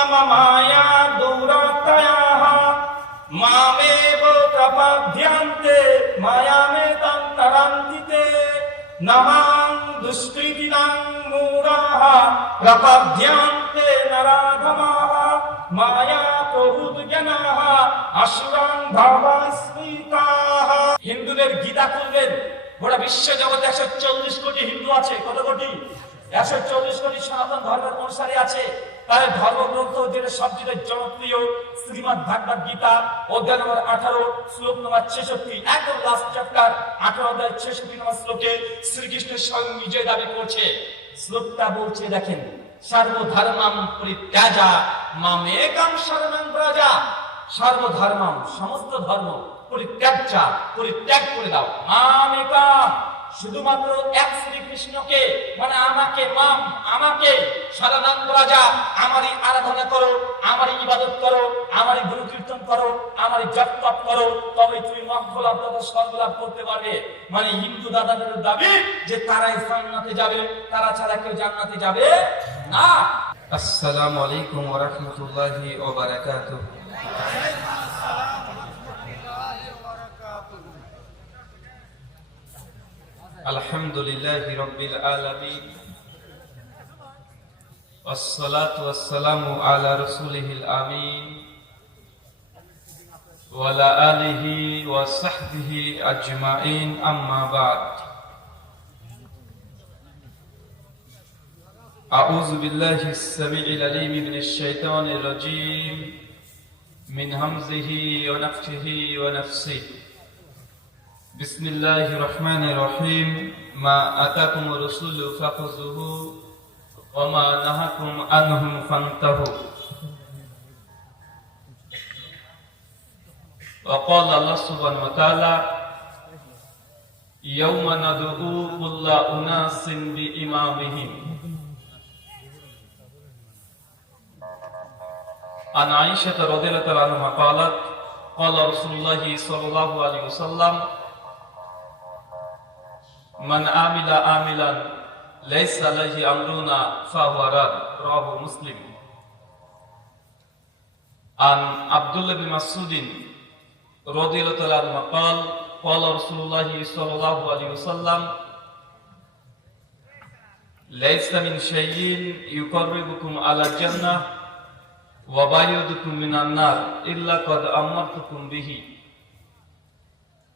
मम माया दूरतयः मामेव प्रपद्यन्ते मायामेतं तरन्ति ते नमां दुष्कृतिनां मूढाः प्रपद्यन्ते नराधमाः माया প্রভুজ্ঞানাः আসুরাং ভাবাস্মিতাः। হিন্দুদের গীতা খুলবেন, গোটা বিশ্ব জগতে 140 কোটি হিন্দু আছে। কত কোটি? 140 কোটি সনাতন ধর্মের অনুসারী আছে। তাদের ধর্মগ্রন্থ যেটা সবচেয়ে জনপ্রিয় শ্রীমদ্ ভাগবত গীতা, অধ্যায় নম্বর 18, শ্লোক নম্বর 66, একদম লাস্ট চ্যাপ্টার 18 অধ্যায় 66 নম্বর শ্লোকে শ্রীকৃষ্ণ স্বয়ং নিজে দাবি করছে। শ্লোকটা বলছে দেখেন, সর্বধর্মাম পরিত্যাজা মামেকং শরণং ব্রজা। সর্বধর্মাম, সমস্ত ধর্ম, পরিত্যাজ্যা, পরিত্যাগ করে দাও। মামেকং, শুধুমাত্র এক শ্রীকৃষ্ণকে, মানে আমাকে, মাম আমাকে, শরণং ব্রজা আমারই আরাধনা করো, আমারই ইবাদত করো, আমারই গুণ কীর্তন করো, আমারই জপ তপ করো, তবে তুমি মোক্ষ লাভ তথা স্বর্গ লাভ করতে পারবে। মানে হিন্দু দাদাদের দাবি যে তারাই জান্নাতে যাবে, তারা ছাড়া কেউ জান্নাতে যাবে না। আসসালামু আলাইকুম ওয়া রাহমাতুল্লাহি ওয়া বারাকাতুহু। আলহামদুলিল্লাহি রাব্বিল আলামিন ওয়াসসালাতু ওয়াসসালামু আলা রাসূলিহিল আমিন ওয়া আলা আলিহি ওয়া সাহবিহি আজমাইন, আম্মা বা'দ। আউযু বিল্লাহিস সামিউল আলীম মিনাশ শাইতানির রাজীম মিন হামজিহি ওয়া নাফখিহি ওয়া নাফসিহি। বিসমিল্লাহির রহমানির রহিম। মা আতাকুমুর রাসূলু ফাখুযুহু ওয়া মা নাহাকুম আনহু ফান্তাহু। ওয়া ক্বালা আল্লাহ সুবহানাহু ওয়া তাআলা ইয়াওমা নাদউ কুল্লা উনাসিন বিইমামিহিম। عن عائشة رضي الله عنها قالت قال رسول الله صلى الله عليه وسلم من عمل عملا ليس عليه أمرنا فهو رد. رواه مسلم. عن عبد الله بن مسعود رضي الله عنه قال قال رسول الله صلى الله عليه وسلم ليس من شيء يقربكم على الجنة ওয়াবায়ুদুকুম মিনান নার ইল্লা ক্বাদ আমারতুকুম বিহি।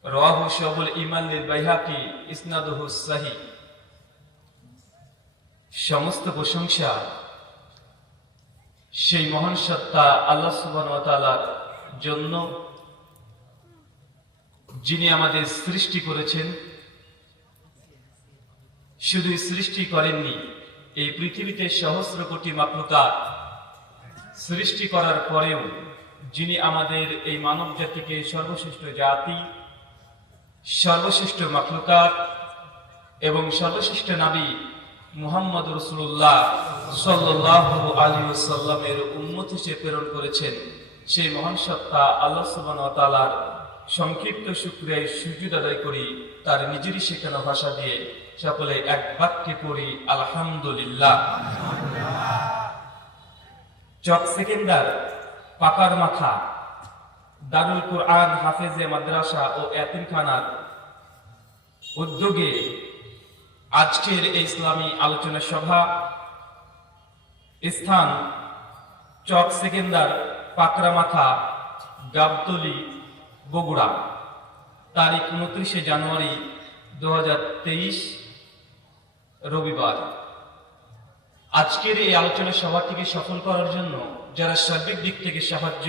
রাওয়াহু শুআবুল ঈমান লিল বাইহাকী, ইসনাদুহু সহিহ। সমস্ত প্রশংসা সেই মহান সত্তা আল্লাহ সুবহানাহু ওয়া তাআলার জন্য, যিনি আমাদের সৃষ্টি করেছেন। শুধু সৃষ্টি করেননি, এই পৃথিবীতে সহস্র কোটি মাখলুকাত সৃষ্টি করার পরেও যিনি আমাদের এই মানব জাতিকে সর্বশ্রেষ্ঠ জাতি, সর্বশ্রেষ্ঠ মাখলুকাত এবং সর্বশ্রেষ্ঠ নবী মুহাম্মদ রাসূলুল্লাহ সাল্লাল্লাহু আলাইহি ওয়াসাল্লামের উম্মত হিসেবে প্রেরণ করেছেন, সেই মহান সত্তা আল্লাহ সুবহানাহু ওয়া তাআলার সংক্ষিপ্ত শুকরিয়ায় সুজুদ আদায় করি। তার নিজেরই শেখানো ভাষা দিয়ে সকলে এক বাক্যে পড়ি আলহামদুলিল্লাহ। চক সেকেন্দার পাকার মাথা দারুল কুরআন হাফেজে মাদ্রাসা ও এতিমখানার উদ্যোগে আজকের এই ইসলামী আলোচনা সভা, স্থান চক সেকেন্দার পাকরা মাথা, গাবতলী, বগুড়া। তারিখ 29শে জানুয়ারি 2023 রবিবার। আজকের এই আলোচনা সভাটিকে সফল করার জন্য যারা সার্বিক দিক থেকে সাহায্য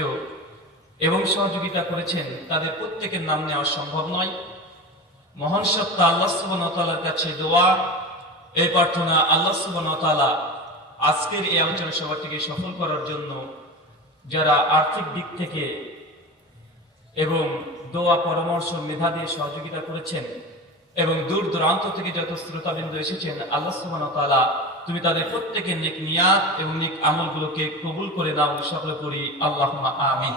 এবং সহযোগিতা করেছেন তাদের প্রত্যেকের নাম নেওয়া সম্ভব নয়। মহান সত্তা আল্লাহ সুবহানাহু ওয়া তাআলার কাছে দোয়া, এই প্রার্থনা, আল্লাহ সুবহানাহু ওয়া তাআলা আজকের এই আলোচনা সভাটিকে সফল করার জন্য যারা আর্থিক দিক থেকে এবং দোয়া, পরামর্শ, মেধা দিয়ে সহযোগিতা করেছেন এবং দূর দূরান্ত থেকে যত শ্রোতাবৃন্দ এসেছেন, আল্লাহ সুবহানাহু ওয়া তাআলা তুমি তাদের প্রত্যেকের নেক নিয়াত এবং নেক আমলগুলোকে কবুল করে নাও, সকলে করি আল্লাহুম্মা আমিন।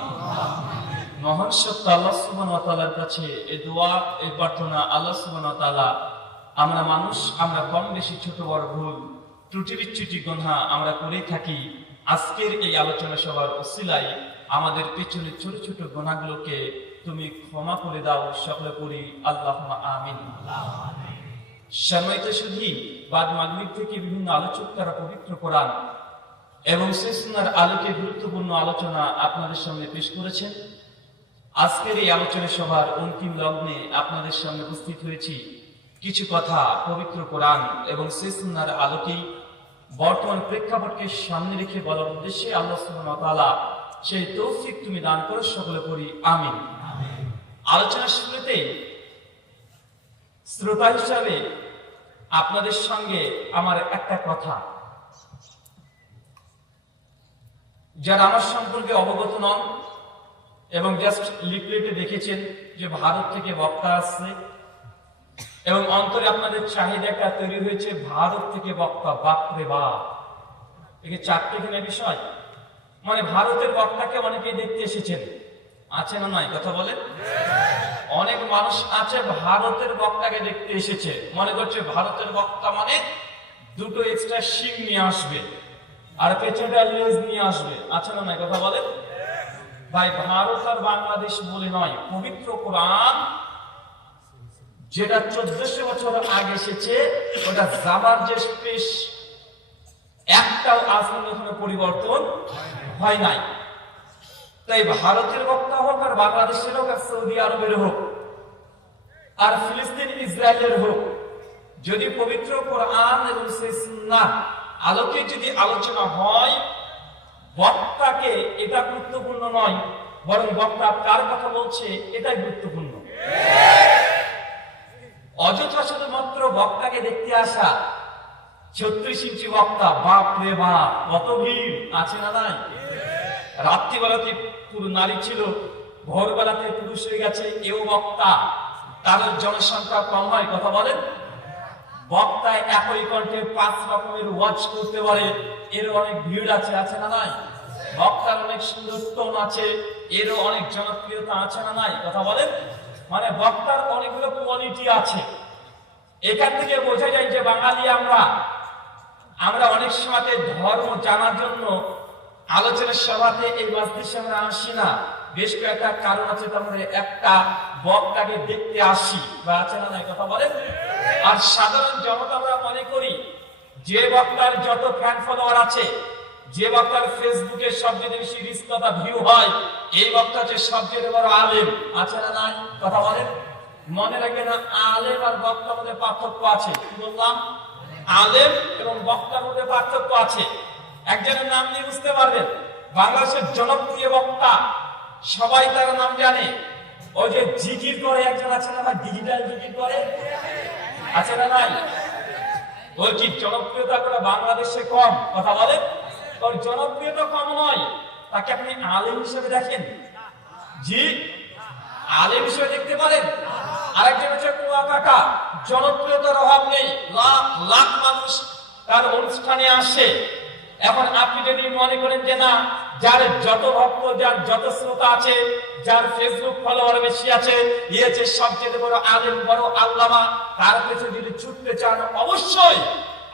মহান সত্তা আল্লাহ সুবহানাহু ওয়া তাআলার কাছে এই দোয়া, এই প্রার্থনা, আল্লাহ সুবহানাহু ওয়া তাআলা আমরা মানুষ, আমরা কম বেশি ছোট বড় ভুল ত্রুটি বিচ্যুতি গুনাহ আমরা করেই থাকি। আজকের এই আলোচনা সভার উসিলায় আমাদের পেছনে ছোট ছোট গুনাহগুলোকে তুমি ক্ষমা করে দাও, সকলে পড়ি আল্লাহুম্মা আমিন। সম্মানিত সুধী, বাদ মাগরিব থেকে বিভিন্ন আলোচক তারা পবিত্র কোরআন এবং সুন্নাহর আলোকে গুরুত্বপূর্ণ আলোচনা আপনাদের সামনে পেশ করেছেন। আজকের এই আলোচনা সভার অন্তিম লগ্নে আপনাদের সামনে উপস্থিত হয়েছি কিছু কথা পবিত্র কোরআন এবং সুন্নাহর আলোকেই বর্তমান প্রেক্ষাপটকে সামনে রেখে বলার উদ্দেশ্যে আল্লাহ সুবহানাহু ওয়া তাআলা সেই তৌফিক তুমি দান করো, সকলে পড়ি আমিন। আলোচনার শুরুতে শ্রোতা হিসাবে আপনাদের সঙ্গে আমার একটা কথা, যারা আমার সম্পর্কে অবগত নন এবং জাস্ট লিফলেটে দেখেছেন যে ভারত থেকে বক্তা আসছে এবং অন্তরে আপনাদের চাহিদাটা তৈরি হয়েছে ভারত থেকে বক্তা, বাপরে বাপ, একে চারটেখানে বিষয়, মানে ভারতের বক্তাকে অনেকেই দেখতে এসেছেন, আছে না নাই কথা বলেন? অনেক মানুষ আছে ভারতের বক্তাকে দেখতে এসেছে, মনে করছে ভারতের বক্তা মানে দুটো এক্সট্রা শিং নিয়ে আসবে আর পেছনটা লেজ নিয়ে আসবে, আছে না নাই কথা বলেন? ভাই, ভারত আর বাংলাদেশ বলে নয়, পবিত্র কোরআন যেটা 1400 বছর আগে এসেছে ওটা যাবার যে স্পেস একটাও আসলে কোনো পরিবর্তন হয় নাই। তাই ভারতের বক্তা হোক আর বাংলাদেশের হোক আর সৌদি আরবের হোক আর ফিলিস্তিন ইসরায়েলের হোক, যদি পবিত্র কোরআন এবং সুন্নাহ আলোকে যদি আলোচনা হয়, বক্তাকে এটা গুরুত্বপূর্ণ নয়, বরং বক্তা কার কথা বলছে এটাই গুরুত্বপূর্ণ। অযথা শুধুমাত্র বক্তাকে দেখতে আসা, 36 ইঞ্চি বক্তা, বাপ রে বাপ, কত ভিড়, আছে না নাই? রাত্রিবেলাতে পুরো নারী ছিল, ভোরবেলাতে পুরুষ হয়ে গেছে, এও বক্তা, তার জনসংখ্যা কম হয়, কথা বলেন? বক্তায় একই কণ্ঠে 5 রকমের ওয়াজ করতে পারে, এরও অনেক ভিড় আছে, আছে না নাই? বক্তার অনেক সুন্দর টোন আছে, এরও অনেক জনপ্রিয়তা আছে না নাই কথা বলেন? মানে বক্তার অনেকগুলো কোয়ালিটি আছে। এখান থেকে বোঝা যায় যে বাঙালি আমরা অনেক সময় ধর্ম জানার জন্য আলোচনার সভাতে এই মজলিসে আমরা আসি না, বেশ কয়েকটা কারণ আছে, তার মধ্যে একটা বক্তাকে দেখতে আসি, বা আছে না নাই কথা বলেন? আর সাধারণ জনতা আমরা মনে করি যে বক্তার যত ফ্যান ফলোয়ার আছে, যে বক্তার ফেসবুকে সবচেয়ে বেশি রিচ তথা ভিউ হয়, এই বক্তা হচ্ছে সবচেয়ে বড় আলেম, আছে না নাই কথা বলেন? মনে রাখবেন না, আলেম আর বক্তার মধ্যে পার্থক্য আছে। কি বললাম? আলেম এবং বক্তার মধ্যে পার্থক্য আছে। একজনের নাম নিয়ে বুঝতে পারবেন, বাংলাদেশের জনপ্রিয় বক্তা, সবাই তার নাম জানে, ওই যে জিকির করে একজন আছে না, ডিজিটাল জিকির করে, আছে না নাই? ওর কি জনপ্রিয়তা করে বাংলাদেশে কম কথা বলেন? ওর জনপ্রিয়তা কম নয়, তাকে আপনি আলেম হিসেবে দেখেন, জি আলেম হিসেবে দেখতে পারেন। আরেকজন হচ্ছে কুয়া কাকা, জনপ্রিয়তার অভাব নেই, লাখ লাখ মানুষ তার অনুষ্ঠানে আসে। এখন আপনি যদি মনে করেন যে না, যার যত ভক্ত, যার যত শ্রোতা আছে, যার ফেসবুক ফলোয়ার বেশি আছে, ইয়ে হচ্ছে সবচেয়ে বড় আলেম, বড় আল্লামা, তার পেছনে যদি ছুটতে চান, অবশ্যই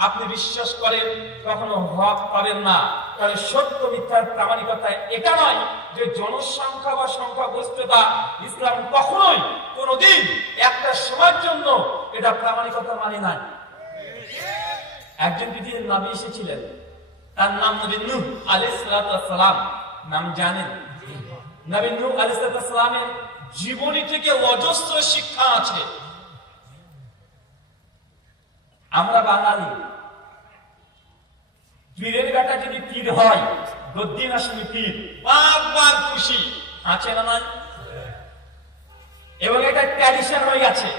আপনি বিশ্বাস করেন কখনো হক পাবেন না। কারণ সত্য মিথ্যার প্রামাণিকতা এটা নয় যে জনসংখ্যা বা সংখ্যাগরিষ্ঠতা, ইসলাম কখনোই কোনোদিন একটা সময়ের জন্য এটা প্রামাণিকতা মানে নাই। একজন পৃথিবীর নবী এসেছিলেন, তার নাম নবী নূহ আলাইহিস সালাম, নাম জানেন? নবী নূহ আলাইহিস সালামের জীবনী থেকে অজস্র শিক্ষা আছে। আমরা বাঙালি, পীরের বেটা যদি পীর হয়, গদ্দিন আসমি পীর, বারবার খুশি, আছে না নাই? এবং এটা ট্র্যাডিশন হয়ে গেছে,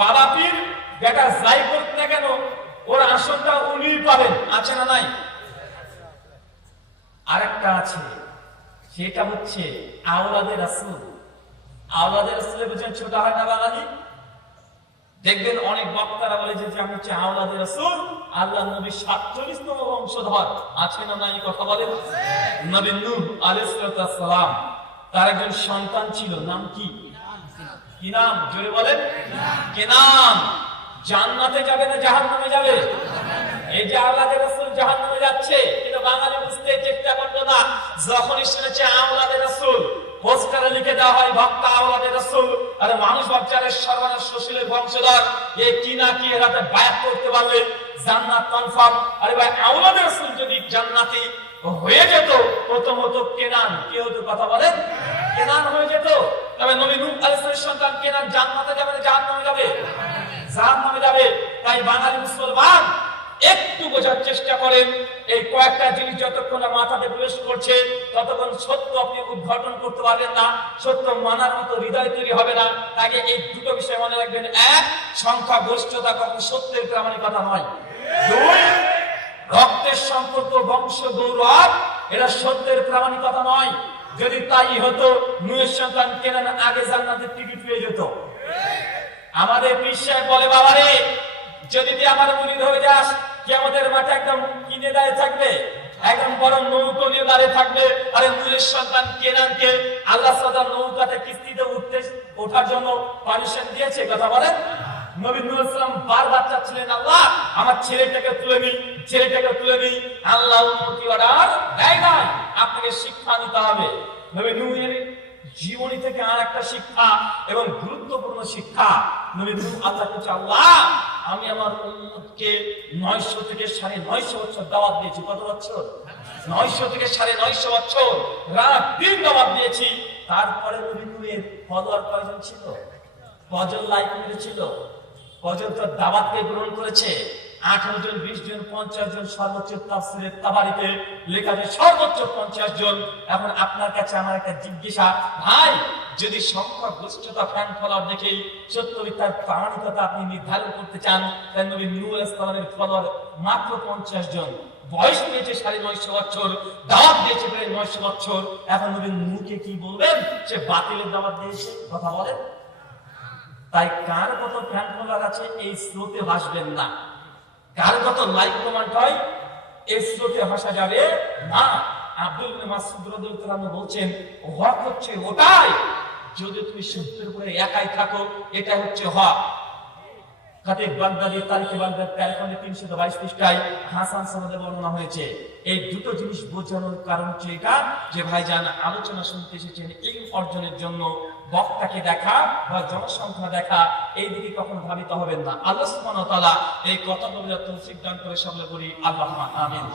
বাবা পীর বেটা যাই করতে না কেন ওর আসনটা উনি পাবেন, আছে না নাই? আরেকটা আছে, সেটা হচ্ছে আওলাদে রাসূল। আওলাদে রাসূলের পেছনে ছোট হয় না বাঙালি? দেখবেন অনেক বক্তারা বলে যে আমি হচ্ছে আওলাদে রাসূল, আল্লাহ নবী 47তম বংশধর, আছে না নাই কথা বলেন? নবী নূহ আলাইহিস সালাম, তার একজন সন্তান ছিল, নাম কি? কি নাম? জোরে বলেন। কেনান। জান্নাতে যাবে না জাহান্নামে যাবে? এই যে আওলাদে রাসূল জাহান্নামে যাচ্ছে, কিন্তু বাঙালি বুঝতে চেষ্টা করলো না। যখনই শুনেছে আওলাদে রাসূল, পোস্টারে লিখে দেওয়া হয় ভক্ত আওলাদে রাসূল, আরে মানুষ বাচ্চাদের সর্বনাশ সুশীলের বংশধর, এ কি না কি এরাতে বায়াত করতে পারবে জান্নাত কনফার্ম। আরে ভাই আওলাদে রাসূল যদি জান্নাতি হয়ে যেত, প্রথমত কেনান কি হতো কথা বলেন? কেনান হয়ে যেত। তবে নবী নূহ আলাইহিস সালামের সন্তান কেনান জান্নাতে যাবে না জাহান্নামে যাবে? জাহান্নামে যাবে। তাই বাঙালি মুসলমান একটু বোঝার চেষ্টা করেন, এই কয়েকটা জিনিস যতক্ষণ মাথাতে প্রবেশ করছে ততক্ষণ সত্য আপনি উদ্ঘাটন করতে পারবেন না, সত্য মানার মতো হৃদয় তৈরি হবে না। তাকে এই দুটো বিষয় মনে রাখবেন। এক, সংখ্যাগরিষ্ঠতা কখনো সত্যের প্রামাণিকতা নয়। দুই, রক্তের সম্পর্ক, বংশ গৌরব, এটা সত্যের প্রামাণিকতা নয়। যদি তাই হতো, নূহের সন্তান কেনান আগে জান্নাতের টিকিট পেয়ে যেত। আমাদের পীর সাহেব বলে, বাবারে যদি তুই আমার মুরিদ হয়ে যাস, কিয়ামতের মাঠে একদম কিনে দাঁড়িয়ে থাকবে, একদম বড় নৌকো নিয়ে দাঁড়িয়ে থাকবে। আরে নূহের সন্তান কেনানকে আল্লাহ সাদা নৌকাতে কিস্তিতে ওঠার জন্য পারমিশন দিয়েছে কথা বলেন? নবী নূহ আলাইহিস সালাম বারবার চাচ্ছিলেন, আল্লাহ আমার ছেলেটাকে তুলে নিই, ছেলেটাকে তুলে নিই। আল্লাহ অনুমতি অর্ডার দেয় নাই, আপনাকে শিক্ষা নিতে হবে। নবী নূহের জীবনী থেকে আর একটা শিক্ষা এবং গুরুত্বপূর্ণ শিক্ষা, নবী নূহ আল্লাহকে বলছে, আল্লাহ আমি আমার উম্মতকে 900 থেকে 950 বছর দাওয়াত দিয়েছি। কত বছর? 900 থেকে 950 বছর রাত দিন দাওয়াত দিয়েছি। তারপরে নবী নূহের ফলোয়ার কয়জন ছিল? কজন লাইক মেরেছিল? কজন তার দাওয়াতকে গ্রহণ করেছে? 18 জন, 20 জন, 50 জন, সর্বোচ্চ তাফসীরে তাবারিতে লেখা আছে সর্বোচ্চ 50 জন। এখন আপনার কাছে আমার একটা জিজ্ঞাসা, ভাই যদি সংখ্যাগরিষ্ঠতা ফ্যান ফলোয়ার দেখেই সত্য মিথ্যার প্রামাণিকতা আপনি নির্ধারণ করতে চান, তাহলে নবী নূহ আলাইহিস সালামের ফলোয়ার মাত্র 50 জন, বয়স পেয়েছে 950 বছর, দাওয়াত দিয়েছে প্রায় 900 বছর। এখন নবী নূহকে কি বলবেন? সে বাতিলের দাওয়াত দিয়েছে কথা বলেন। তাই কার কত ফ্যান ফলোয়ার আছে এই স্রোতে ভাসবেন না, কার কত লাইক কমেন্ট হয় এই স্রোতে ভাসা যাবে না। আব্দুল ইবনে মাসউদ রাদিয়াল্লাহু আনহু বলছেন, হক হচ্ছে ওটাই যদি তুমি সত্যের উপরে একাই থাকো, এটা হচ্ছে হক। খাতিব বাগদাদি তারিখে বাগদাদ 1322 পৃষ্ঠায় হাসান সনদে বর্ণনা হয়েছে। এই দুটো জিনিস বোঝানোর কারণ হচ্ছে এটা যে ভাইজান আলোচনা শুনতে এসেছেন ইলম অর্জনের জন্য, বক্তাকে দেখা বা জনসংখ্যা দেখা এই দিকে কখনো ভাবিত হবেন না। আল্লাহ সুবহানাহু ওয়া তাআলা এই কথাগুলো তৌফিক দান করে সকলে বলি আল্লাহুম্মা আমিন।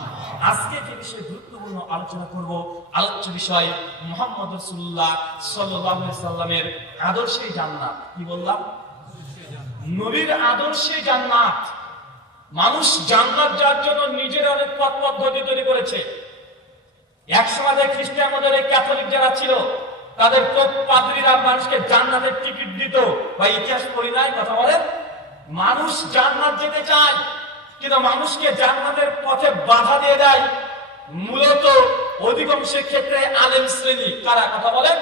আজকে যে বিষয়ে গুরুত্বপূর্ণ আলোচনা করব, আলোচ্য বিষয় মুহাম্মদ রাসূলুল্লাহ সাল্লাল্লাহু আলাইহি সাল্লামের আদর্শে জান্নাত। কি বললাম? নবীর আদর্শে জান্নাত। মানুষ জান্নাত যাওয়ার জন্য নিজের অনেক পথ পদ্ধতি তৈরি করেছে। একসময় খ্রিস্টানদের ক্যাথলিক যারা ছিল তাদের পোপ পাদ্রীরা মানুষকে জান্নাতের টিকিট দিত, বা ইতিহাস পড়ি নাই কথা বলেন? মানুষ জান্নাত যেতে চায়, কিন্তু মানুষকে জান্নাতের পথে বাধা দিয়ে দেয় মূলত অধিকাংশের ক্ষেত্রে আলেম শ্রেণী। কারা কথা বলেন?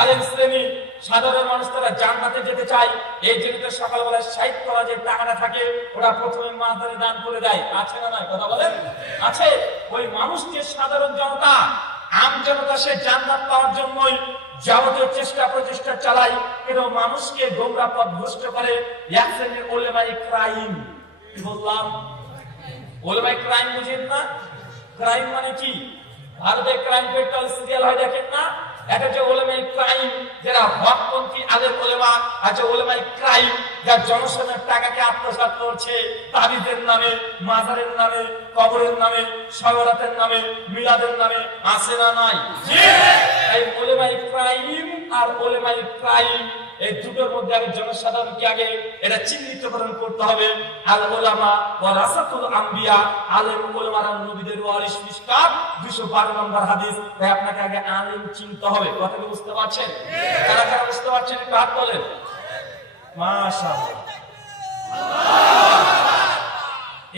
আলেম শ্রেণী। সাধারণ মানুষ তারা জান্নাতে যেতে চায়, এই জন্য সকালবেলায় 60 তলা যে টাকাটা থাকে ওরা প্রথমে মাদারে দান করে দেয়। আছে না নাই কথা বলেন? আছে। ওই মানুষকে সাধারণ জনতা, আম জনতা সে জান্নাত পাওয়ার জন্যই যাবতীয় চেষ্টা প্রচেষ্টা চালায়, কিন্তু মানুষকে গোমরা পথ ভ্রষ্ট করে এক শ্রেণীর ওলেমায়ে ক্রাইম। কি বললাম? ওলেমায়ে ক্রাইম বুঝেন না? ক্রাইম মানে কি? ভারতে ক্রাইম পেট্রোল সিরিয়াল হয় দেখেন না? এটা হচ্ছে ওলেমায়ে ক্রাইম, যারা হকপন্থী আলেম ওলেমা, আছে ওলেমায়ে ক্রাইম যারা জনসাধারণের টাকাকে আত্মসাৎ করছে তাবিজের নামে, মাজারের নামে, কবরের নামে, শয়রাতের নামে, মিলাদের নামে। আছে না নাই? এই ওলেমায়ে ক্রাইম আর ওলেমায়ে ক্রাইম এই দুটোর মধ্যে আগে জনসাধারণকে আগে এটা চিহ্নিতকরণ করতে হবে। আল উলামা ওয়ারাসাতুল আম্বিয়া, আলেম উলামারা নবীদের ওয়ারিস, মিশকাত 212 নম্বর হাদিস। তাই আপনাকে আগে আলেম চিনতে হবে। কথা কি বুঝতে পারছেন? কারা কারা বুঝতে পারছেন একটু হাত তোলেন। মাশাআল্লাহ।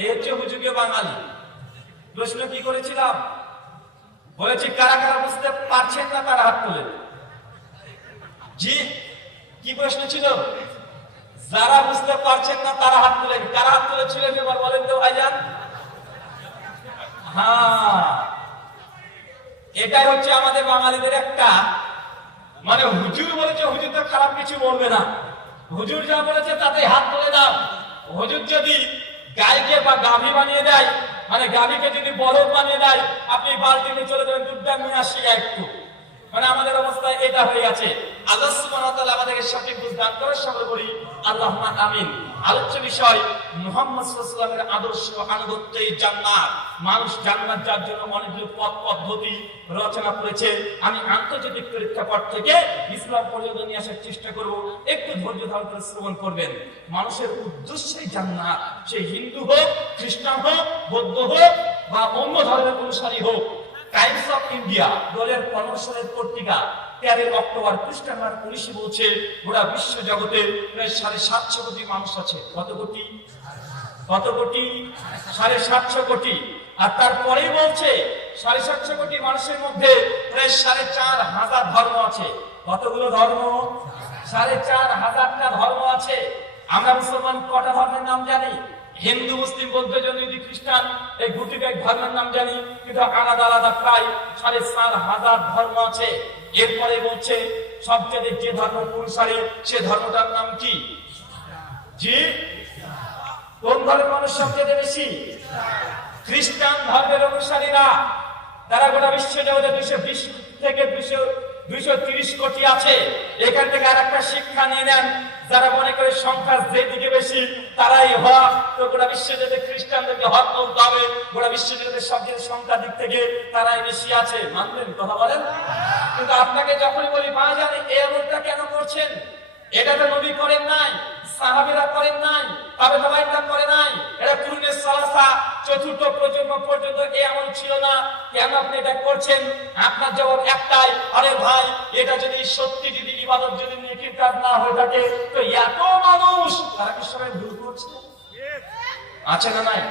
এই হচ্ছে হুজুগে বাঙালি। প্রশ্ন কি করেছিলাম? বলেছি কারা কারা বুঝতে পারছেন না তারা হাত তোলেন। জি, কি প্রশ্ন ছিল? যারা বুঝতে পারছেন না তারা হাত তুলেন। কারা হাত তুলেছিলেন এবার বলেন তো ভাইজান? হ্যাঁ, এটাই হচ্ছে আমাদের বাঙালিদের একটা মানে, হুজুর বলেছে হুজুর তো খারাপ কিছু বলবে না, হুজুর যা বলেছে তাতে হাত তুলে দাও। হুজুর যদি গাইকে বা গাভী বানিয়ে দেয়, মানে গাভীকে যদি বলদ বানিয়ে দেয়, আপনি বালতি নিয়ে চলে যাবেন, দুধটা নিয়ে আসি একটু। মানে আমাদের অবস্থা এটা হয়ে আছে। আল্লাহ সুবহানাহু ওয়া তাআলা আমাদেরকে সঠিক বুঝ দান করার সঙ্গে বলি আল্লাহুম্মা আমিন। আলোচ্য বিষয় মুহাম্মদ সাল্লাল্লাহু আলাইহি ওয়াসাল্লামের আদর্শ আনুগত্যই জান্নাত। মানুষ জান্নাত যাওয়ার জন্য অনেকগুলো পথ পদ্ধতি রচনা করেছে। আমি আন্তর্জাতিক প্রেক্ষাপট থেকে ইসলাম পর্যন্ত নিয়ে আসার চেষ্টা করব, একটু ধৈর্য ধারণ করে শ্রবণ করবেন। মানুষের উদ্দেশ্যই জান্নাত, সে হিন্দু হোক, খ্রিস্টান হোক, বৌদ্ধ হোক বা অন্য ধর্মের অনুসারী হোক। টাইমস অফ ইন্ডিয়া দলের 15 সালের পত্রিকা 13 অক্টোবর পৃষ্ঠা নাম্বার 19 বলছে গোটা বিশ্ব জগতে প্রায় 750 কোটি মানুষ আছে। কত কোটি? কত কোটি? 750 কোটি। আর তারপরেই বলছে 750 কোটি মানুষের মধ্যে প্রায় 4,500 ধর্ম আছে। কতগুলো ধর্ম? 4,500টা ধর্ম আছে। আমরা মুসলমান কটা ধর্মের নাম জানি? হিন্দু, মুসলিম, বৌদ্ধ, জৈন, খ্রিস্টান, এই গুটি কয়েক ধর্মের নাম জানি, কিন্তু আলাদা আলাদা প্রায় 4,500 ধর্ম আছে। এরপরে বলছে সবচেয়ে যে ধর্ম অনুসারী সে ধর্মটার নাম কি? জি, কোন ধর্মের মানুষ সবচেয়ে বেশি? খ্রিস্টান ধর্মের অনুসারীরা। তারা গোটা বিশ্ব জগতে 220 থেকে 230 কোটি আছে। এখান থেকে আর একটা শিক্ষা নিয়ে নেন, যারা মনে করে সংখ্যা যেদিকে বেশি তারাই হক, তো গোটা বিশ্ব জগতে খ্রিস্টানদেরকে হক বলতে হবে। গোটা বিশ্ব জগতে সবচেয়ে সংখ্যা দিক থেকে তারাই বেশি আছে। মানবেন? কথা বলেন। কিন্তু আপনাকে যখনই বলি ভাইজান এই আমলটা কেন করছেন, এটা তো নবী করেন নাই, সাহাবীরা করেন নাই, তাবেঈনরা করে নাই, এটা কুরুনে সালাসা চতুর্থ প্রজন্ম পর্যন্ত এই আমল ছিল না, কেন আপনি এটা করছেন? আপনার জবাব একটাই, আরে ভাই এটা যদি সত্যি যদি ইবাদত যদি নেকির কাজ না হয়ে থাকে তো এত মানুষ তারা কি সবাই ভুল করছে? আছে না নাই?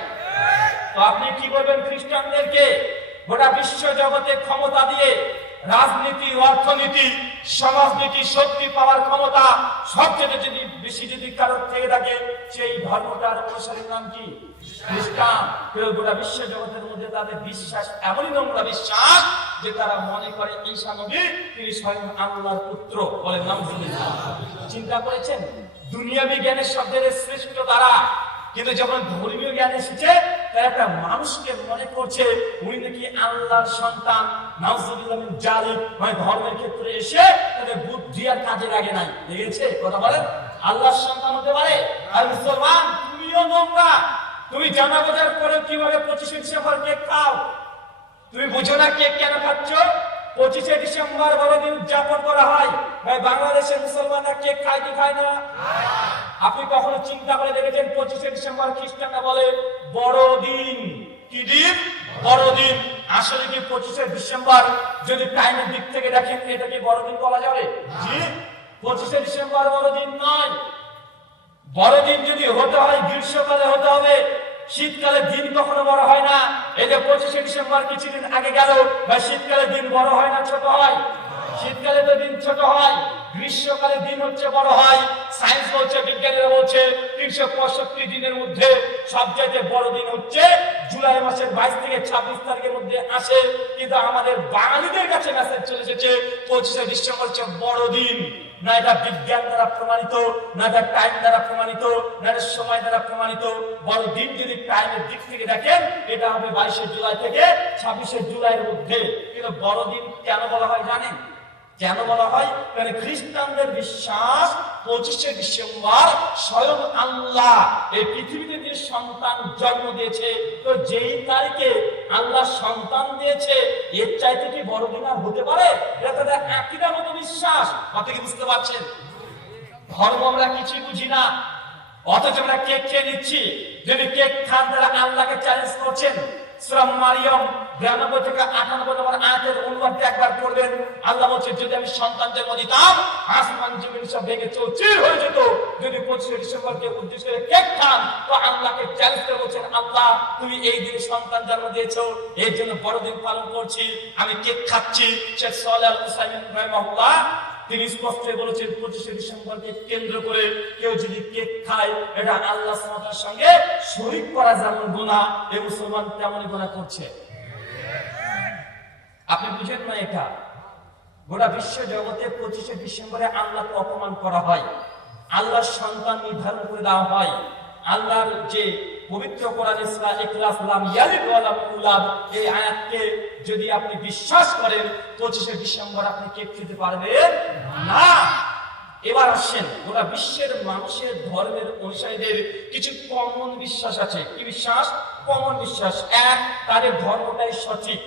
তো আপনি কি করবেন? খ্রিস্টানদেরকে গোটা বিশ্ব জগতে ক্ষমতা দিয়ে রাজনীতি, অর্থনীতি, সমাজনীতি, শক্তি পাওয়ার ক্ষমতা সবচেয়ে যদি বেশি যদি কারোর থেকে থাকে সেই ধর্মটার অনুসারীর নাম কি? খ্রিস্টান। গোটা বিশ্ব জগতের মধ্যে তাদের বিশ্বাস এমনই নোংরা বিশ্বাস যে তারা মনে করে ঈসা নবী তিনি স্বয়ং আল্লাহর পুত্র। বলেন নাউজুবিল্লাহ। চিন্তা করেছেন দুনিয়াবি জ্ঞানের শব্দের শ্রেষ্ঠ দ্বারা, কিন্তু যখন ধর্মীয় জ্ঞান এসেছে তারা একটা মানুষকে মনে করছে উনি নাকি আল্লাহর সন্তান। নাউজুবিল্লাহ মিন জালিক। মানে ধর্মের ক্ষেত্রে এসে তাদের বুদ্ধি আর কাজে লাগে নাই। লেগেছে? কথা বলেন। আল্লাহর সন্তান হতে পারে? আর মুসলমান তুমিও নোংরা। তুমি জানা বোঝার পরে কিভাবে 25শে ডিসেম্বর কেক খাও? তুমি বুঝো না কেক কেন খাচ্ছ? 25শে ডিসেম্বর বড়দিন উদযাপন করা হয়। ভাই বাংলাদেশের মুসলমানরা কেক খায় কি খায় না? আপনি কখনো চিন্তা করে দেখেছেন 25শে ডিসেম্বর খ্রিস্টানরা বলে বড়দিন? কি দিন? বড়দিন। আসলে কি 25শে ডিসেম্বর যদি টাইমের দিক থেকে দেখেন এটা কি বড়দিন বলা যাবে? জি, 25শে ডিসেম্বর বড়দিন নয়। বড়দিন যদি হতে হয় গ্রীষ্মকালে হতে হবে, শীতকালে দিন কখনো বড় হয় না। এই যে 25শে ডিসেম্বর কিছুদিন আগে গেল, বা শীতকালে দিন বড় হয় না ছোট হয়? শীতকালে তো দিন ছোট হয়, গ্রীষ্মকালে দিন হচ্ছে বড় হয়। সায়েন্স বলছে, বিজ্ঞানীরা বলছে 365 দিনের মধ্যে সবচেয়ে বড় দিন হচ্ছে জুলাই মাসের 22 থেকে 26 তারিখের মধ্যে আসে। কিন্তু আমাদের বাঙালিদের কাছে মেসেজ চলে এসেছে 25শে ডিসেম্বর হচ্ছে বড় দিন। না এটা বিজ্ঞান দ্বারা প্রমাণিত, না এটা টাইম দ্বারা প্রমাণিত, না এটা সময় দ্বারা প্রমাণিত। বড় দিন যদি টাইমের দিক থেকে দেখেন এটা হবে 22শে জুলাই থেকে 26শে জুলাইয়ের মধ্যে। কিন্তু বড়দিন কেন বলা হয় জানেন? কেন বলা হয়? কারণ খ্রিস্টানদের বিশ্বাস 25শে ডিসেম্বর স্বয়ং আল্লাহ এই পৃথিবীতে যে সন্তান জন্ম দিয়েছে, তো যেই তারিখে আল্লাহ সন্তান দিয়েছে এর চাইতে কি বড়দিন আর হতে পারে? এটা তাদের আকীদার মতো বিশ্বাস। কথা কি বুঝতে পারছেন? ধর্ম আমরা কিছুই বুঝি না, অথচ আমরা কেক খেয়ে নিচ্ছি। যদি কেক খান তারা আল্লাহকে চ্যালেঞ্জ করছেন। সূরা মারিয়াম 92 থেকে 98 নম্বর আয়াতের অনুবাদটা একবার পড়বেন। আল্লাহ বলছে যদি আমি সন্তান জন্ম দিতাম আসমান জমিন সব ভেঙে চৌচির হয়ে যেত। যদি 25শে ডিসেম্বরকে উদ্দেশ্য করে কেক খান তো আল্লাহকে চ্যালেঞ্জ করে বলছেন আল্লাহ তুমি এই দিনে সন্তান জন্ম দিয়েছো, এই জন্য বড়দিন পালন করছি, আমি কেক খাচ্ছি। শেখ সালেহ আল উসাইমিন রাহিমাহুল্লাহ তিনি স্পষ্ট বলেছেন 25শে ডিসেম্বরকে কেন্দ্র করে কেউ যদি কেক খায় এটা আল্লাহ সুবহানাহু ওয়া তাআলার সঙ্গে শরীক করা যেমন গুনাহ, এই মুসলমান তেমনই গুনাহ করছে। আপনি বুঝেন না এটা? গোটা বিশ্ব জগতে 25শে ডিসেম্বরে আল্লাহকে অপমান করা হয়, আল্লাহর সন্তান নির্ধারণ করে দেওয়া হয়, আল্লাহর যে পবিত্র কোরআনে সূরা ইখলাস লাম ইয়ালিদ ওয়া লাম ইউলাদ এই আয়াতকে যদি আপনি বিশ্বাস করেন 25শে ডিসেম্বর আপনি কেক খেতে পারবেন না। এবার আসেন গোটা বিশ্বের মানুষের ধর্মের অনুসারীদের কিছু কমন বিশ্বাস আছে। কি বিশ্বাস? কমন বিশ্বাস। এক, তাদের ধর্মটাই সঠিক।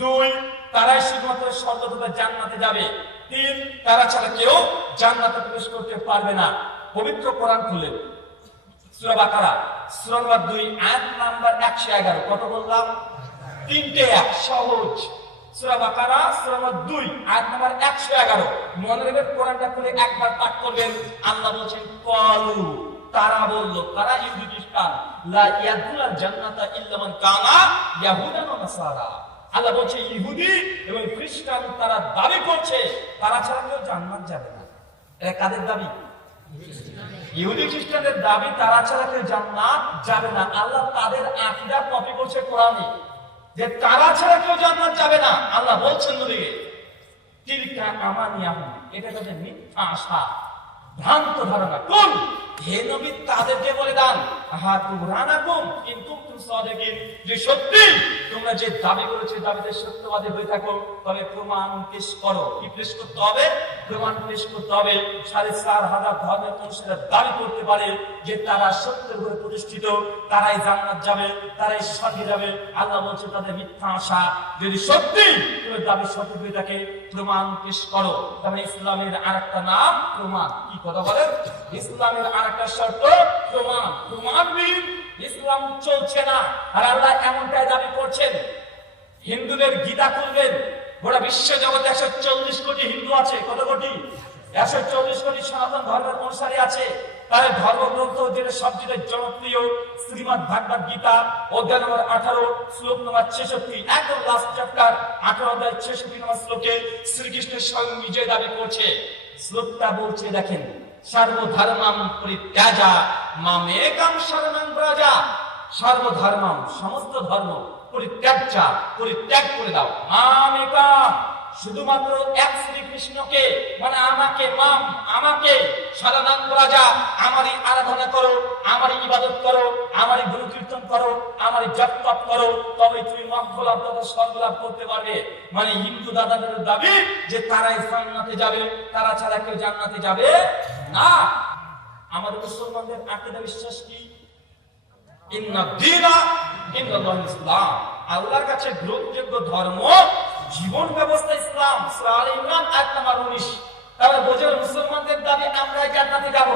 দুই, তারাই শুধুমাত্র স্বর্গদূত জান্নাতে যাবে। তিন, তারা ছাড়া কেউ জান্নাতে প্রবেশ করতে পারবে না। পবিত্র কোরআন খুলে সূরা বাকারা সূরা নম্বর 2 আয়াত নাম্বার 111। কত বললাম? তিনটে এক, সহজ। সূরা বাকারা সূরা নম্বর 2 আয়াত নাম্বার 111। মনে রাখবেন, কোরআনটা খুলে একবার পাঠ করবেন। আল্লাহ বলেন ক্বালু, তারা বলল, তারা ইহুদি খ্রিস্টান, লা ইয়াদখুলুল জান্নাতা ইল্লা মান কানা ইয়াহুদান ওয়া নাসারা। আল্লাহ বলছে ইহুদি এবং খ্রিস্টান তারা দাবি করছে তারা ছাড়া কেউ জান্নাত যাবে না। এটা কাদের দাবি? ইহুদি খ্রিস্টানদের দাবি তারা ছাড়া কেউ জান্নাত যাবে না। আল্লাহ তাদের আকীদা কপি করছে কোরআনে যে তারা ছাড়া কেউ জান্নাত যাবে না। আল্লাহ বলছেন নবীকে তিলকা আমানিয়াহুম, এটা তাদের মিথ্যা আশা, ভ্রান্ত ধারণা। কোন হে নবী তাদেরকে বলে দেন হাতু রানাকুম ইন কুনতুম সাদিকিন, যে সত্যি তোমরা যে দাবি করেছো দাবিতে সত্যবাদী হয়ে থাকো তবে প্রমাণ পেশ করো। কি পেশ করতে হবে? প্রমাণ পেশ করতে হবে। 4,500 ধর্মের অনুসারীরা দাবি করতে পারে যে তারা সত্যের উপরে প্রতিষ্ঠিত, তারাই জান্নাত যাবে, তারাই স্বর্গে যাবে। আল্লাহ বলছে তাদের মিথ্যা আশা। যদি সত্যি তোমার দাবি সঠিক হয়ে থাকে প্রমাণ পেশ করো। তাহলে ইসলামের আরেকটা নাম প্রমাণ। কি কথা বলেন? ইসলামের আরেকটা শর্ত প্রমাণ। প্রমাণবিহীন ইসলাম চলছে না। আর আল্লাহ এমনটাই দাবি করছেন। হিন্দুদের গীতা খুলবেন, গোটা বিশ্ব জগতে 140 কোটি হিন্দু আছে। কত কোটি? 140 কোটি সনাতন ধর্মের অনুসারী আছে। তাদের ধর্মগ্রন্থ যেটা সবচেয়ে জনপ্রিয় শ্রীমদ্ ভাগবত গীতা, অধ্যায় নম্বর 18 শ্লোক নম্বর 66, একদম লাস্ট চ্যাপ্টার 18 অধ্যায় 66 নম্বর শ্লোকে শ্রীকৃষ্ণের স্বয়ং নিজে দাবি করছে। শ্লোকটা বলছে দেখেন, সর্বধর্মাম পরিত্যাজা মামেকং শরণং ব্রজা। সর্বধর্মাম, সমস্ত ধর্ম, পরিত্যাজ্যা, পরিত্যাগ করে দাও। মামেকং, শুধুমাত্র এক শ্রীকৃষ্ণকে, মানে আমাকে, মাম আমাকে, শরণং ব্রজা আমারই আরাধনা করো, আমারই ইবাদত করো, আমারই গুণ কীর্তন করো, আমারই জপ তপ করো, তবে তুমি মোক্ষ লাভ তথা স্বর্গ লাভ করতে পারবে। মানে হিন্দু দাদাদের দাবি যে তারাই জান্নাতে যাবে, তারা ছাড়া কেউ জান্নাতে যাবে না। আমাদের মুসলমানদের আকীদা বিশ্বাস কি? ইন্না দীনা ইনদাল্লাহিল ইসলাম, আল্লাহর কাছে গ্রহণযোগ্য ধর্ম, জীবন ব্যবস্থা ইসলাম। সূরা আলে ইমরান আয়াত নাম্বার 19। তাহলে বোঝো মুসলমানদের দাবি আমরা জান্নাতে যাব,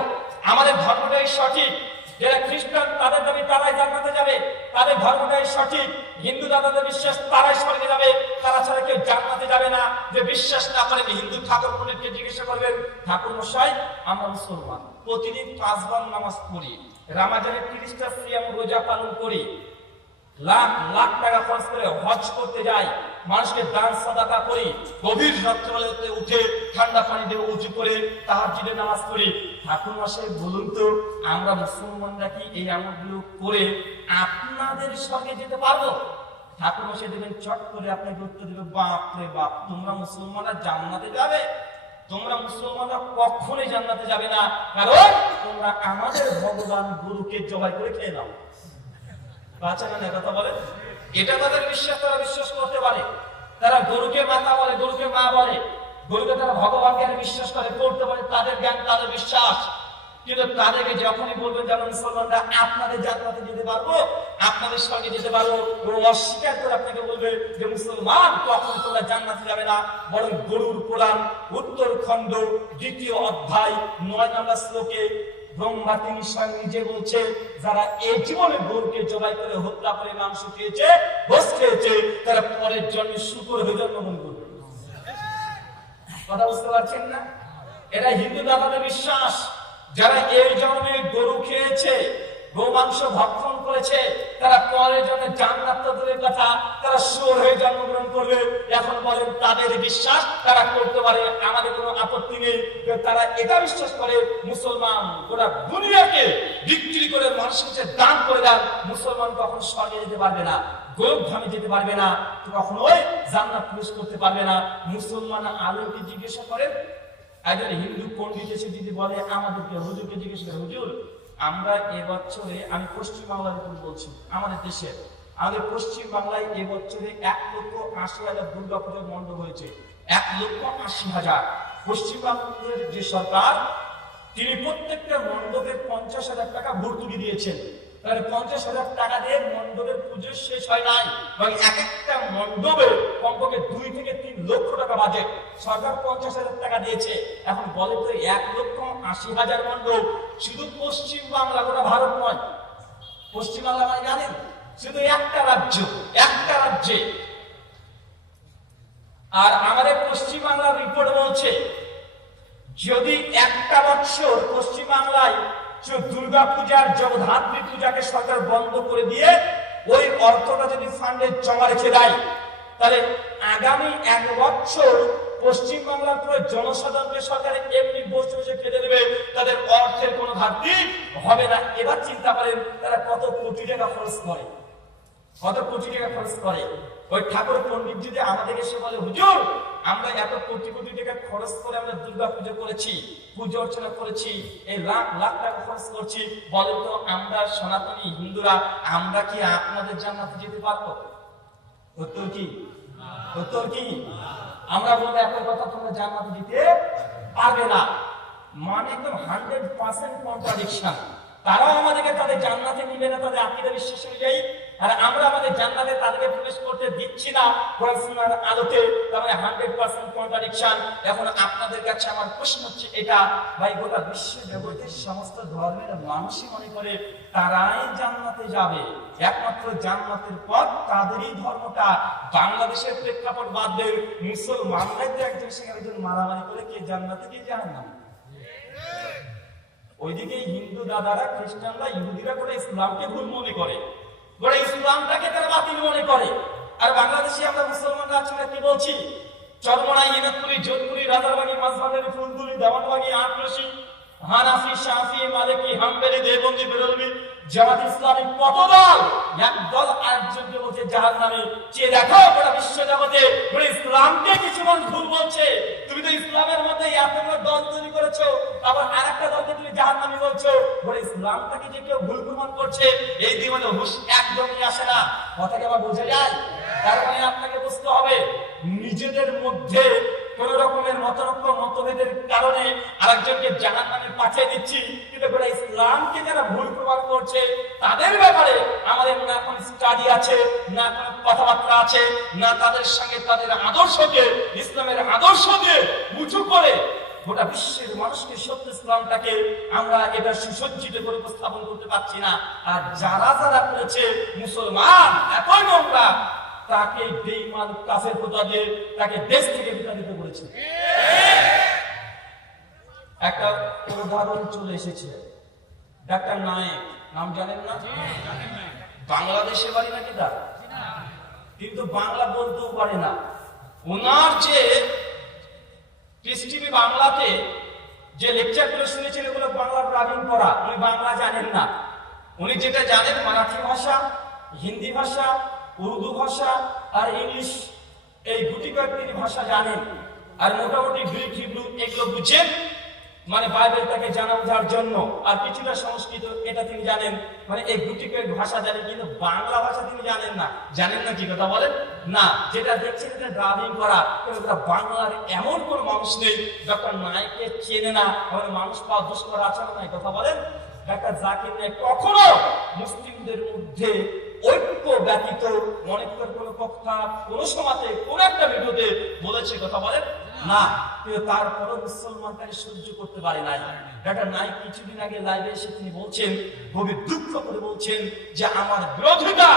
আমাদের ধর্মটাই সঠিক। যারা খ্রিস্টান তাদের দাবি তারাই জান্নাতে যাবে, তাদের ধর্মটাই সঠিক। হিন্দু দাদাদের বিশ্বাস তারাই স্বর্গে যাবে, তারা ছাড়া কেউ জান্নাতে যাবে না। যে বিশ্বাস না করেন হিন্দু ঠাকুর পণ্ডিতকে জিজ্ঞাসা করবেন, ঠাকুর মশাই আমরা মুসলমান, প্রতিদিন 5 বার নামাজ পড়ি, রমজানে 30টা সিয়াম রোজা পালন করি, লাখ লাখ টাকা খরচ করে হজ করতে যাই, মানুষকে দান সাদাকা করি, গভীর রাত্রিবেলাতে উঠে ঠান্ডা পানি দিয়ে উঁচু করে তাহাজ্জুদের নামাজ পড়ি। ঠাকুর মশাই বলুন তো আমরা মুসলমানরা কি এই আমলগুলো করে আপনাদের স্বর্গে যেতে পারবো? ঠাকুর মশাই দেবেন চট করে আপনাকে উত্তর দেবে, বাপ রে বাপ, তোমরা মুসলমানরা জান্নাতে যাবে? তোমরা মুসলমানরা কখনোই জান্নাতে যাবে না, কারণ তোমরা আমাদের ভগবান গুরুকে জবাই করে খেয়ে নাও। কথা বলে এটা তাদের বিশ্বাস, তারা বিশ্বাস করতে পারে। তারা গরুকে মাতা বলে, গরুকে মা বলে, গরুকে তারা ভগবান জ্ঞানে বিশ্বাস করে, করতে পারে, তাদের জ্ঞান, তাদের বিশ্বাস। কিন্তু তাদেরকে যখনই বলবেন যেমন মুসলমানরা আপনাদের জান্নাতে যেতে পারবো, আপনাদের স্বর্গে যেতে পারবো, অস্বীকার করে আপনাকে বলবে যে মুসলমান কখনো তোমরা জান্নাতে যাবে না। বরং গরুর পুরাণ উত্তরখণ্ড 2য় অধ্যায় 9 নম্বর শ্লোকে ব্রহ্মা তিনি স্বয়ং নিজে বলছে, যারা এই জীবনে গরুকে জবাই করে হত্যা করে মাংস খেয়েছে, গোশত খেয়েছে, তারা পরের জন্মে শূকর হয়ে জন্মগ্রহণ করবে। কথা বুঝতে পারছেন না? এটা হিন্দু দাদাদের বিশ্বাস। যারা এই জন্মে গরু খেয়েছে, গো মাংস ভক্ষণ করেছে, তারা পরের জন্মে জান্নাত তো দূরের কথা, তারা শুয়োর হয়ে জন্মগ্রহণ করবে। এখন বলেন তাদের বিশ্বাস, তারা করতে পারে, আমাদের কোনো আপত্তি নেই। তারা এটা বিশ্বাস করে মুসলমান গোটা দুনিয়াকে বিক্রি করে মানুষের কাছে দান করে দেন, মুসলমান কখন স্বর্গে যেতে পারবে না, গোলকধামে যেতে পারবে না, কখনোই জান্নাত প্রবেশ করতে পারবে না। মুসলমান আলেমকে জিজ্ঞাসা করেন, একজন হিন্দু পণ্ডিত এসে যদি বলে আমাদেরকে হুজুরকে জিজ্ঞেস করে, হুজুর আমরা এবছরে, আমি পশ্চিম বাংলার কথা বলছি, আমাদের পশ্চিম বাংলায় এবছরে 1,80,000 দুর্গাপূজার মণ্ডপ হয়েছে। 1,80,000। পশ্চিমবঙ্গের যে সরকার, তিনি প্রত্যেকটা মণ্ডপে 50,000 টাকা ভর্তুকি দিয়েছেন। তাহলে 50,000 টাকা দিয়ে মণ্ডপের পুজো শেষ হয় নাই, এবং এক একটা মণ্ডপে কমপক্ষে 2 থেকে 3 লক্ষ টাকা বাজেট। সরকার 50,000 টাকা দিয়েছে। এখন বলে তো 1,80,000 মণ্ডপ শুধু পশ্চিম বাংলা, গোটা ভারত নয়। পশ্চিম বাংলা মানে জানেন, শুধু একটা রাজ্যে। আর আমাদের পশ্চিম বাংলার রিপোর্ট বলছে, যদি একটা বছর পশ্চিম বাংলায় দুর্গা পূজার জগদ্ধাত্রী পূজাকে সরকার বন্ধ করে দিয়ে ওই অর্থটা যদি ফান্ডে জমা রেখে দেয়, তাহলে আগামী 1 বছর পশ্চিম বাংলার পুরো জনসাধারণকে সরকার এমনি বসে বসে খেতে দেবে, তাদের অর্থের কোনো ঘাটতি হবে না। এবার চিন্তা করেন তারা কত কোটি টাকা খরচ করে, ওই ঠাকুর পণ্ডিত যদি আমাদের এসে বলে, হুজুর আমরা এত কোটি কোটি টাকা খরচ করে আমরা দুর্গা পুজো করেছি, পুজো অর্চনা করেছি, এই লাখ লাখ টাকা খরচ করছি, বলেন তো আমরা সনাতনী হিন্দুরা আমরা কি আপনাদের জান্নাতে যেতে পারবো? উত্তর কি? আমরা বলবো এত কথা তোমরা জান্নাতে যেতে পারবে না, মানে একদম 100% কন্ট্রাডিকশন। তারাও আমাদেরকে তাদের জান্নাতে নিবে না, তাদের আকীদা বিশ্বাস অনুযায়ী, আর আমরা আমাদের জান্নাতে তাদেরকে প্রবেশ করতে দিচ্ছি না কোরআন সুন্নাহর আলোতে, তার মানে 100% কন্ট্রাডিকশন। এখন আপনাদের কাছে আমার প্রশ্ন হচ্ছে এটা, ভাই গোটা বিশ্ব জগতের সমস্ত ধর্মের মানুষই মনে করে তারাই জান্নাতে যাবে, একমাত্র জান্নাতের পথ তাদেরই ধর্মটা। বাংলাদেশের প্রেক্ষাপট বাদ দেন, মুসলমানরাই তো একজন সেখানে একজন মারামারি করে কে জান্নাতে কে জাহান্নামে। ওইদিকে হিন্দু দাদারা, খ্রিস্টানরা, ইহুদিরা করে ইসলামকে ভুল মনে করে, গোটা ইসলামটাকে তারা বাতিল মনে করে। আর বাংলাদেশে আমরা মুসলমানরা আছি কি বলছি? চরমনাই, ইনাদপুরি, যোধপুরি, রাজারবাগি, মাঝবাড়ি, ফুলতুলি, দেওয়ানবাগি, আটরশি, হানাফি, শাফি, মালিকি, হাম্বলি, দেওবন্দি, বেরলভি, জামাত ইসলামী, কত দল, একদল আরেকজনকে বলছে জাহান্নামে। চেয়ে দেখো গোটা বিশ্ব জগতে গোটা ইসলামকে কিছু মানুষ ভুল বলছে। তুমি তো ইসলামের মধ্যে এতগুলো দল তৈরি করেছো, আবার আরেকটা দলকে তুমি জাহান্নামী বলছো। গোটা ইসলামটাকে যে কেউ ভুল প্রমাণ করছে, এই দিকে হুঁশ একদমই আসে না। কথাকে আবার বোঝা যায়? তার মানে আপনাকে বুঝতে হবে, নিজেদের মধ্যে কোন রকমের মতভেদের কারণে আরেকজনকে জাহান্নামে পাঠিয়ে দিচ্ছি, কিন্তু গোটা ইসলামকে যারা ভুল প্রমাণ করছে তাদের ব্যাপারে আমাদের না কোনো স্টাডি আছে, না কোনো কথাবার্তা আছে, না তাদের সঙ্গে তাদের আদর্শকে, ইসলামের আদর্শকে উঁচু করে গোটা বিশ্বের মানুষকে সত্য ইসলামটাকে আমরা এটা সুসজ্জিত করে উপস্থাপন করতে পারছি না। আর যারা করেছে মুসলমান এতই নোংরা, তাকে বেঈমান কাফের খোদা দিয়ে তাকে দেশ থেকে বিতাড়িত করেছে। একটা উদাহরণ চলে এসেছে, ডাক্তার নায়েক, নাম জানেন না? বাংলাদেশে বাড়ি নাকি তার, কিন্তু বাংলা বলতেও পারে না। ওনার যে টিভি বাংলাতে যে লেকচার গুলো শুনেছেন এগুলো বাংলা প্রাবীণ করা, উনি বাংলা জানেন না। উনি যেটা জানেন মারাঠি ভাষা, হিন্দি ভাষা, উর্দু ভাষা আর ইংলিশ, এই গুটি কয়েকটি ভাষা জানেন। আর মোটামুটি গ্রিক, হিব্রু এগুলো বুঝেন, মানে বাইবেলটাকে জানা বোঝার জন্য। আর কিছুটা সংস্কৃত এটা তিনি জানেন, মানে এই গুটি কয়েক ভাষা জানেন, কিন্তু বাংলা ভাষা তিনি জানেন না। জানেন না কি কথা বলেন না? যেটা দেখছেন এটা ড্রাবিং করা। বাংলার এমন কোন মানুষ নেই ডক্টর নায়েককে চেনে না, এমন মানুষ পাওয়া দুষ্কর আচরণ নাই। কথা বলেন, ডাক্তার জাকির নায়েক কখনো মুসলিমদের মধ্যে ঐক্য ব্যতীত মনে করার কোন কথা কোন সমাজে কোন একটা ভিডিওতে বলেছে? কথা বলেন না। কিন্তু তারপরও মুসলমান তাকে সহ্য করতে পারে নাই। ডাক্তার নায়েক কিছুদিন আগে লাইভে এসে তিনি বলছেন, গভীর দুঃখ করে বলছেন যে আমার বিরোধিতা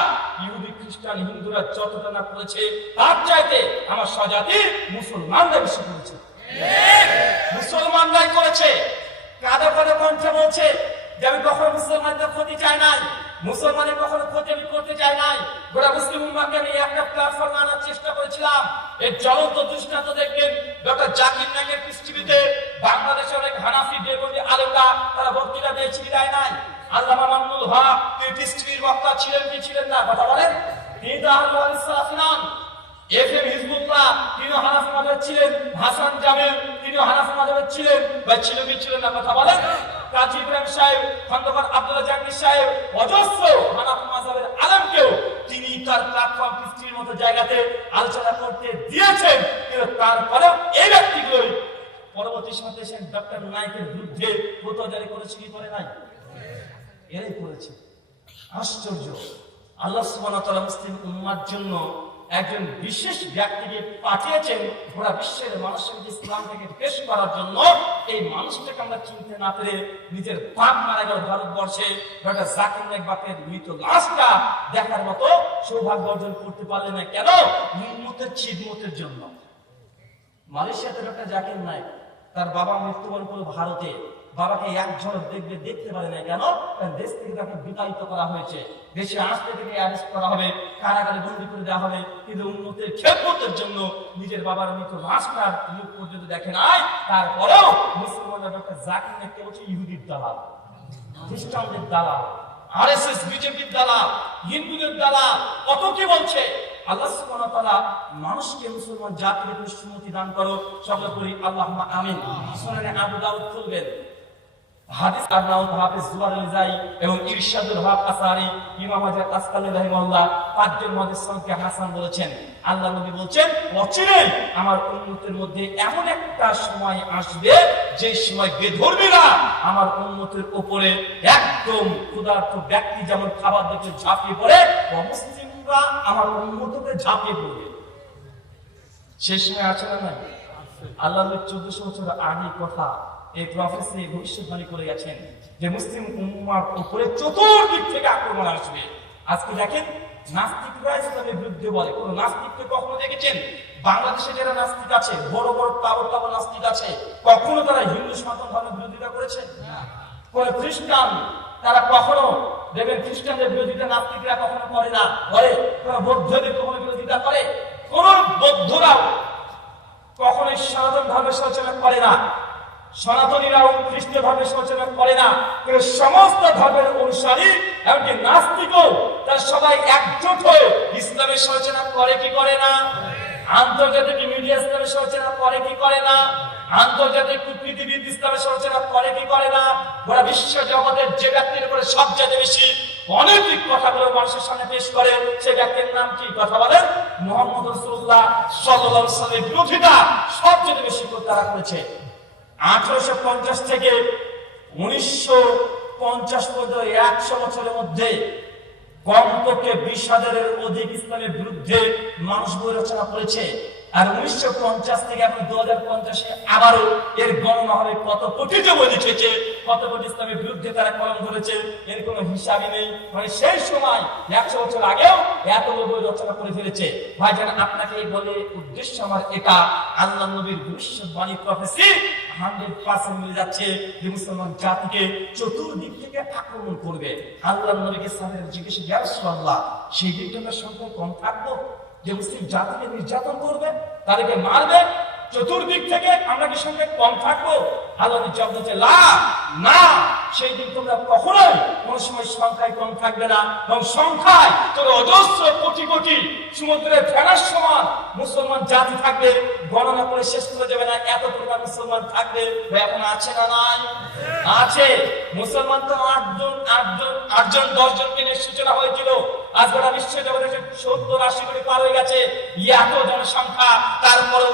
ইহুদি, খ্রিস্টান, হিন্দুরা যতটা না করেছে তার চাইতে আমার স্বজাতির মুসলমানরা বেশি করেছে। মুসলমানরাই করেছে। কাঁদো কাঁদো কণ্ঠে বলছে যে আমি কখনো মুসলমানদের ক্ষতি চাই নাই, মুসলমানের কখনো ক্ষতি আমি করতে চাই নাই। গোটা মুসলিম উম্মাহকে আমি একটা প্ল্যাটফর্ম আনার চেষ্টা করেছিলাম। এর জ্বলন্ত দৃষ্টান্ত দেখবেন ডক্টর জাকির নায়েকের পৃথিবীতে বাংলাদেশে অনেক হানাফি, দেওবন্দি আলেমরা তারা বক্তৃতা দিয়েছে, বিদায় নাই। আল্লামা মামুনুল হক তিনি পৃথিবীর বক্তা ছিলেন কি ছিলেন না? কথা বলেন। তিনি তো আহলুল হাদিস সালাফি নন। এফএম হিজবুল্লাহ তিনিও হানাফি মাযহাব ছিলেন। হাসান জামিল তিনিও হানাফি মাযহাব ছিলেন, বা ছিল কি ছিলেন না? কথা বলেন। কাজী ইব্রাহিম সাহেব, খন্দকার আব্দুল্লাহ জাহাঙ্গীর সাহেব, অজস্র হানাফি মাযহাবের আলেমকেও তিনি তার প্ল্যাটফর্ম 50 মতো জায়গাতে আলোচনা করতে দিয়েছেন, কিন্তু তারপরেও এই ব্যক্তিগুলোই পরবর্তী সময়ে এসে ডক্টর নাইকের বিরুদ্ধে ফতোয়া জারি করেছে কি করে নাই? এরাই করেছে। আশ্চর্য! আল্লাহ সুবহানাহু ওয়া তাআলা মুসলিম উম্মার জন্য একজন বিশেষ ব্যক্তিকে পাঠিয়েছেন গোটা বিশ্বের মানুষকে ইসলাম থেকে পেশ করার জন্য। এই মানুষটাকে আমরা চিনতে না পেরে নিজের বাপ মারা গেল ভারতবর্ষে, ডক্টর জাকির নায়েক বাপের মৃত লাশটা দেখার মতো সৌভাগ্য অর্জন করতে পারলেন না। কেন? উম্মতের খিদমতের জন্য। মালয়েশিয়াতে ডক্টর জাকির নায়েক তার বাবা মৃত্যুবরণ করল ভারতে, বাবাকে এক ঝলক দেখতে পারে না। কেন? কারণ দেশ থেকে তাকে বিতাড়িত করা হয়েছে, দেশে আসতে থেকে অ্যারেস্ট করা হবে, কারাগারে বন্দী করে দেওয়া হবে, কিন্তু উন্নতির খেদমতের জন্য নিজের বাবার মৃত লাশটার মুখ পর্যন্ত দেখে নাই। তারপরেও মুসলমানরা ডক্টর জাকির নায়েককে বলছে ইহুদির দালাল, খ্রিস্টানদের দালাল, আরএসএস বিজেপির দালাল, হিন্দুদের দালাল, কত কি বলছে। আল্লাহ সুবহানাহু ওয়া তাআলা মানুষকে মুসলমান জাতিকে সুন্নতি দান করো, সকলে করি আল্লাহুম্মা আমিন। সুনানে আবু দাউদ খুলবেন, হাদিস আরনাউদ হাফেজ জুবাইর আল-জাই এবং ইরশাদুল হক আসারি ইমাম হাজার আসকালী রাহিমাহুল্লাহ পাঁচজন মুহাদ্দিসকে হাসান বলেছেন। আল্লাহ নবী বলেন, অচিরেই আমার উম্মতের মধ্যে এমন একটা সময় আসবে যে সময় বেধর্মীরা আমার উম্মতের উপরে একদম ক্ষুধার্ত ব্যক্তি যেমন খাবার দেখে ঝাঁপিয়ে পড়ে, অমুসলিমরা আমার উম্মতকে ঝাঁপিয়ে পড়বে। সেই সময় আছে না নাই? আল্লাহ 1400 বছর আগে কথা এই প্রফেসর ভবিষ্যৎবাণী করে গেছেন যে মুসলিম উম্মার উপরে চতুর্দিক থেকে আক্রমণ আসবে। আজকে দেখেন নাস্তিকরা ইসলামের বিরুদ্ধে বলে। কোন নাস্তিককে কখনো দেখেছেন? বাংলাদেশে যারা নাস্তিক আছে, বড় বড় তাবড় নাস্তিক আছে, কখনো তারা হিন্দু সনাতন ধর্মের বিরোধিতা করেছে? কোন খ্রিস্টান তারা কখনো দেখবেন খ্রিস্টানদের বিরোধিতা নাস্তিকরা কখনো করে না, করে। কোন বৌদ্ধদের কখনো বিরোধিতা করে? কোন বৌদ্ধরাও কখনো সনাতন ধর্মের সমালোচনা করে না, সনাতনীরাও খ্রিস্ট ধর্মের সমালোচনা করে না। কিন্তু সমস্ত ধর্মের অনুসারী এমনকি নাস্তিকও তারা সবাই একজোট হয়ে ইসলামের সমালোচনা করে কি করে না? আন্তর্জাতিক মিডিয়া ইসলামের সমালোচনা করে কি করে না? আন্তর্জাতিক কূটনীতিবিদ ইসলামের সমালোচনা করে কি করে না? গোটা বিশ্ব জগতের যে ব্যক্তির উপরে সবচেয়ে বেশি অনৈতিক কথাগুলো মানুষের সামনে পেশ করে, সে ব্যক্তির নাম কি? কথা বলেন। মুহাম্মদ রাসূলুল্লাহ সাল্লাল্লাহু আলাইহি ওয়াসাল্লামের বিরোধিতা সবচেয়ে বেশি তারা করেছে। 1850 থেকে 1950 পর্যন্ত 100 বছরের মধ্যে কমপক্ষে 20,000-এর অধিক ইসলামের বিরুদ্ধে মানুষ বই রচনা করেছে। আর 1950 থেকে এখন 2050-এ আবারও এর গণনা হবে কত কোটি যে বই লিখেছে, কত কোটি ইসলামের বিরুদ্ধে তারা কলম ধরেছে, এর কোনো হিসাবই নেই। মানে সেই সময় 100 বছর আগেও এত বই রচনা করে ফেলেছে। ভাইজান, আপনাকে বলে উদ্দেশ্য আমার এটা, আল্লাহ নবীর ভবিষ্যৎবাণী প্রফেসি 100% মিলে যাচ্ছে যে মুসলমান জাতিকে চতুর্দিক থেকে আক্রমণ করবে। আল্লাহ নবীকে সাহাবারা জিজ্ঞেস ইয়া রাসূলুল্লাহ, সেই দিনটা আমরা সংখ্যায় কম থাকবো যে মুসলিম জাতিকে নির্যাতন করবে, তাদেরকে মারবে, চতুর্দিক থেকে আমরা কি সংখ্যায় কম থাকবো? আল্লাহ জবাব দিচ্ছে, না, সেই দিন তোমরা কখনোই কোন সময় সংখ্যায় কম থাকবে না, এবং সংখ্যায় তোর অজস্র কোটি কোটি সমুদ্রের ফেনার সমান মুসলমান জাতি থাকবে, গণনা করে শেষ করে যাবে না, এত পরিমাণ মুসলমান থাকবে। এখন আছে না নাই? আছে। মুসলমান তো 8জন 10জনকে নিয়ে সূচনা হয়েছিল, আজ গোটা বিশ্ব জগতে 70-80 কোটি পার হয়ে গেছে। এত জনসংখ্যা, তারপরেও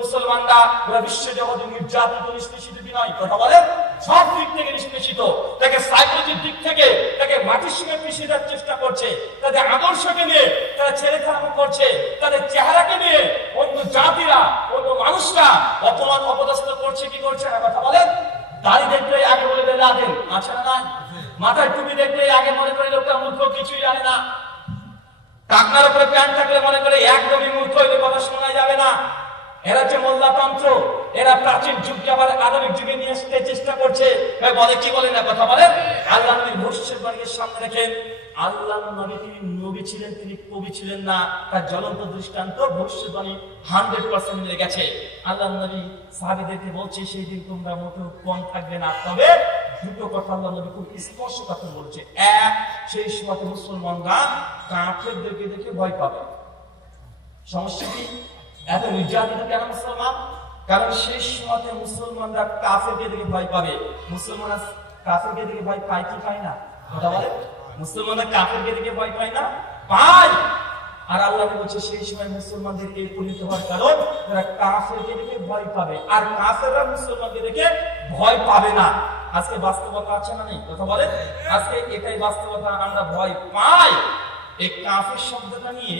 মুসলমানরা গোটা বিশ্ব জগতে নির্যাতিত, নিষ্পেষিত নয়। কথা বলেন, সব দিক থেকে নিষ্পেষিত। তাকে সাইকোলজির দিক থেকে তাকে মাটির সঙ্গে মিশিয়ে দেওয়ার চেষ্টা করছে, তাদের আদর্শকে নিয়ে তারা ছেড়ে খারাপ করছে, তাদের চেহারাকে নিয়ে অন্য জাতিরা, অন্য মানুষরা অপমান অপদস্থ করছে কি করছে না? কথা বলেন। দাড়ি দেখলে আগে বলে দেয় লাদেন, আছে না নাই? মাথায় টুপি দেখলে আগে মনে করে লোকটা মূর্খ, কিছুই জানে না। টাকনার উপরে প্যান্ট থাকলে মনে করে একদমই মূর্খ, এদের কথা শোনা যাবে না। এরা যে মোল্লাতন্ত্র, এরা প্রাচীন যুগকে আবার আধুনিক যুগে নিয়ে আসতে চেষ্টা করছে। বলে কি বলে না? কথা বলেন। আল্লাহ নবীর ভবিষ্যৎবাণীকে সামনে রেখেন। আল্লাহ নবী তিনি নবী ছিলেন, তিনি কবি ছিলেন না, তার জ্বলন্ত দৃষ্টান্ত ভবিষ্যৎবাণী 100% মিলে গেছে। আল্লাহ নবী সাহাবীদেরকে বলছে, সেই দিন তোমরা মোটেও কম থাকবে না। তবে দুটো কথা আল্লাহ নবী খুব স্পষ্ট কথা বলছে। এক, সেই সময় মুসলমানরা কাফেরদেরকে দেখে ভয় পাবে। সমস্যা কি? এত নির্যাতিত কেন মুসলমান? কারণ সেই সময়তে মুসলমানরা কাফেরকে দেখে ভয় পাবে। মুসলমানরা কাফেরকে দেখে ভয় পায় কি পায় না? কথা বলে। মুসলমানরা কাফেরকে দেখে ভয় পায় না? পায়। আর আল্লাহ বলছে সেই সময় মুসলমানদের এই পরিণত হওয়ার কারণ তারা কাফেরকে দেখে ভয় পাবে, আর কাফেররা মুসলমানকে দেখে ভয় পাবে না। আজকে বাস্তবতা আছে না নেই? কথা বলে। আজকে এটাই বাস্তবতা, আমরা ভয় পাই। এই কাফের শব্দটা নিয়ে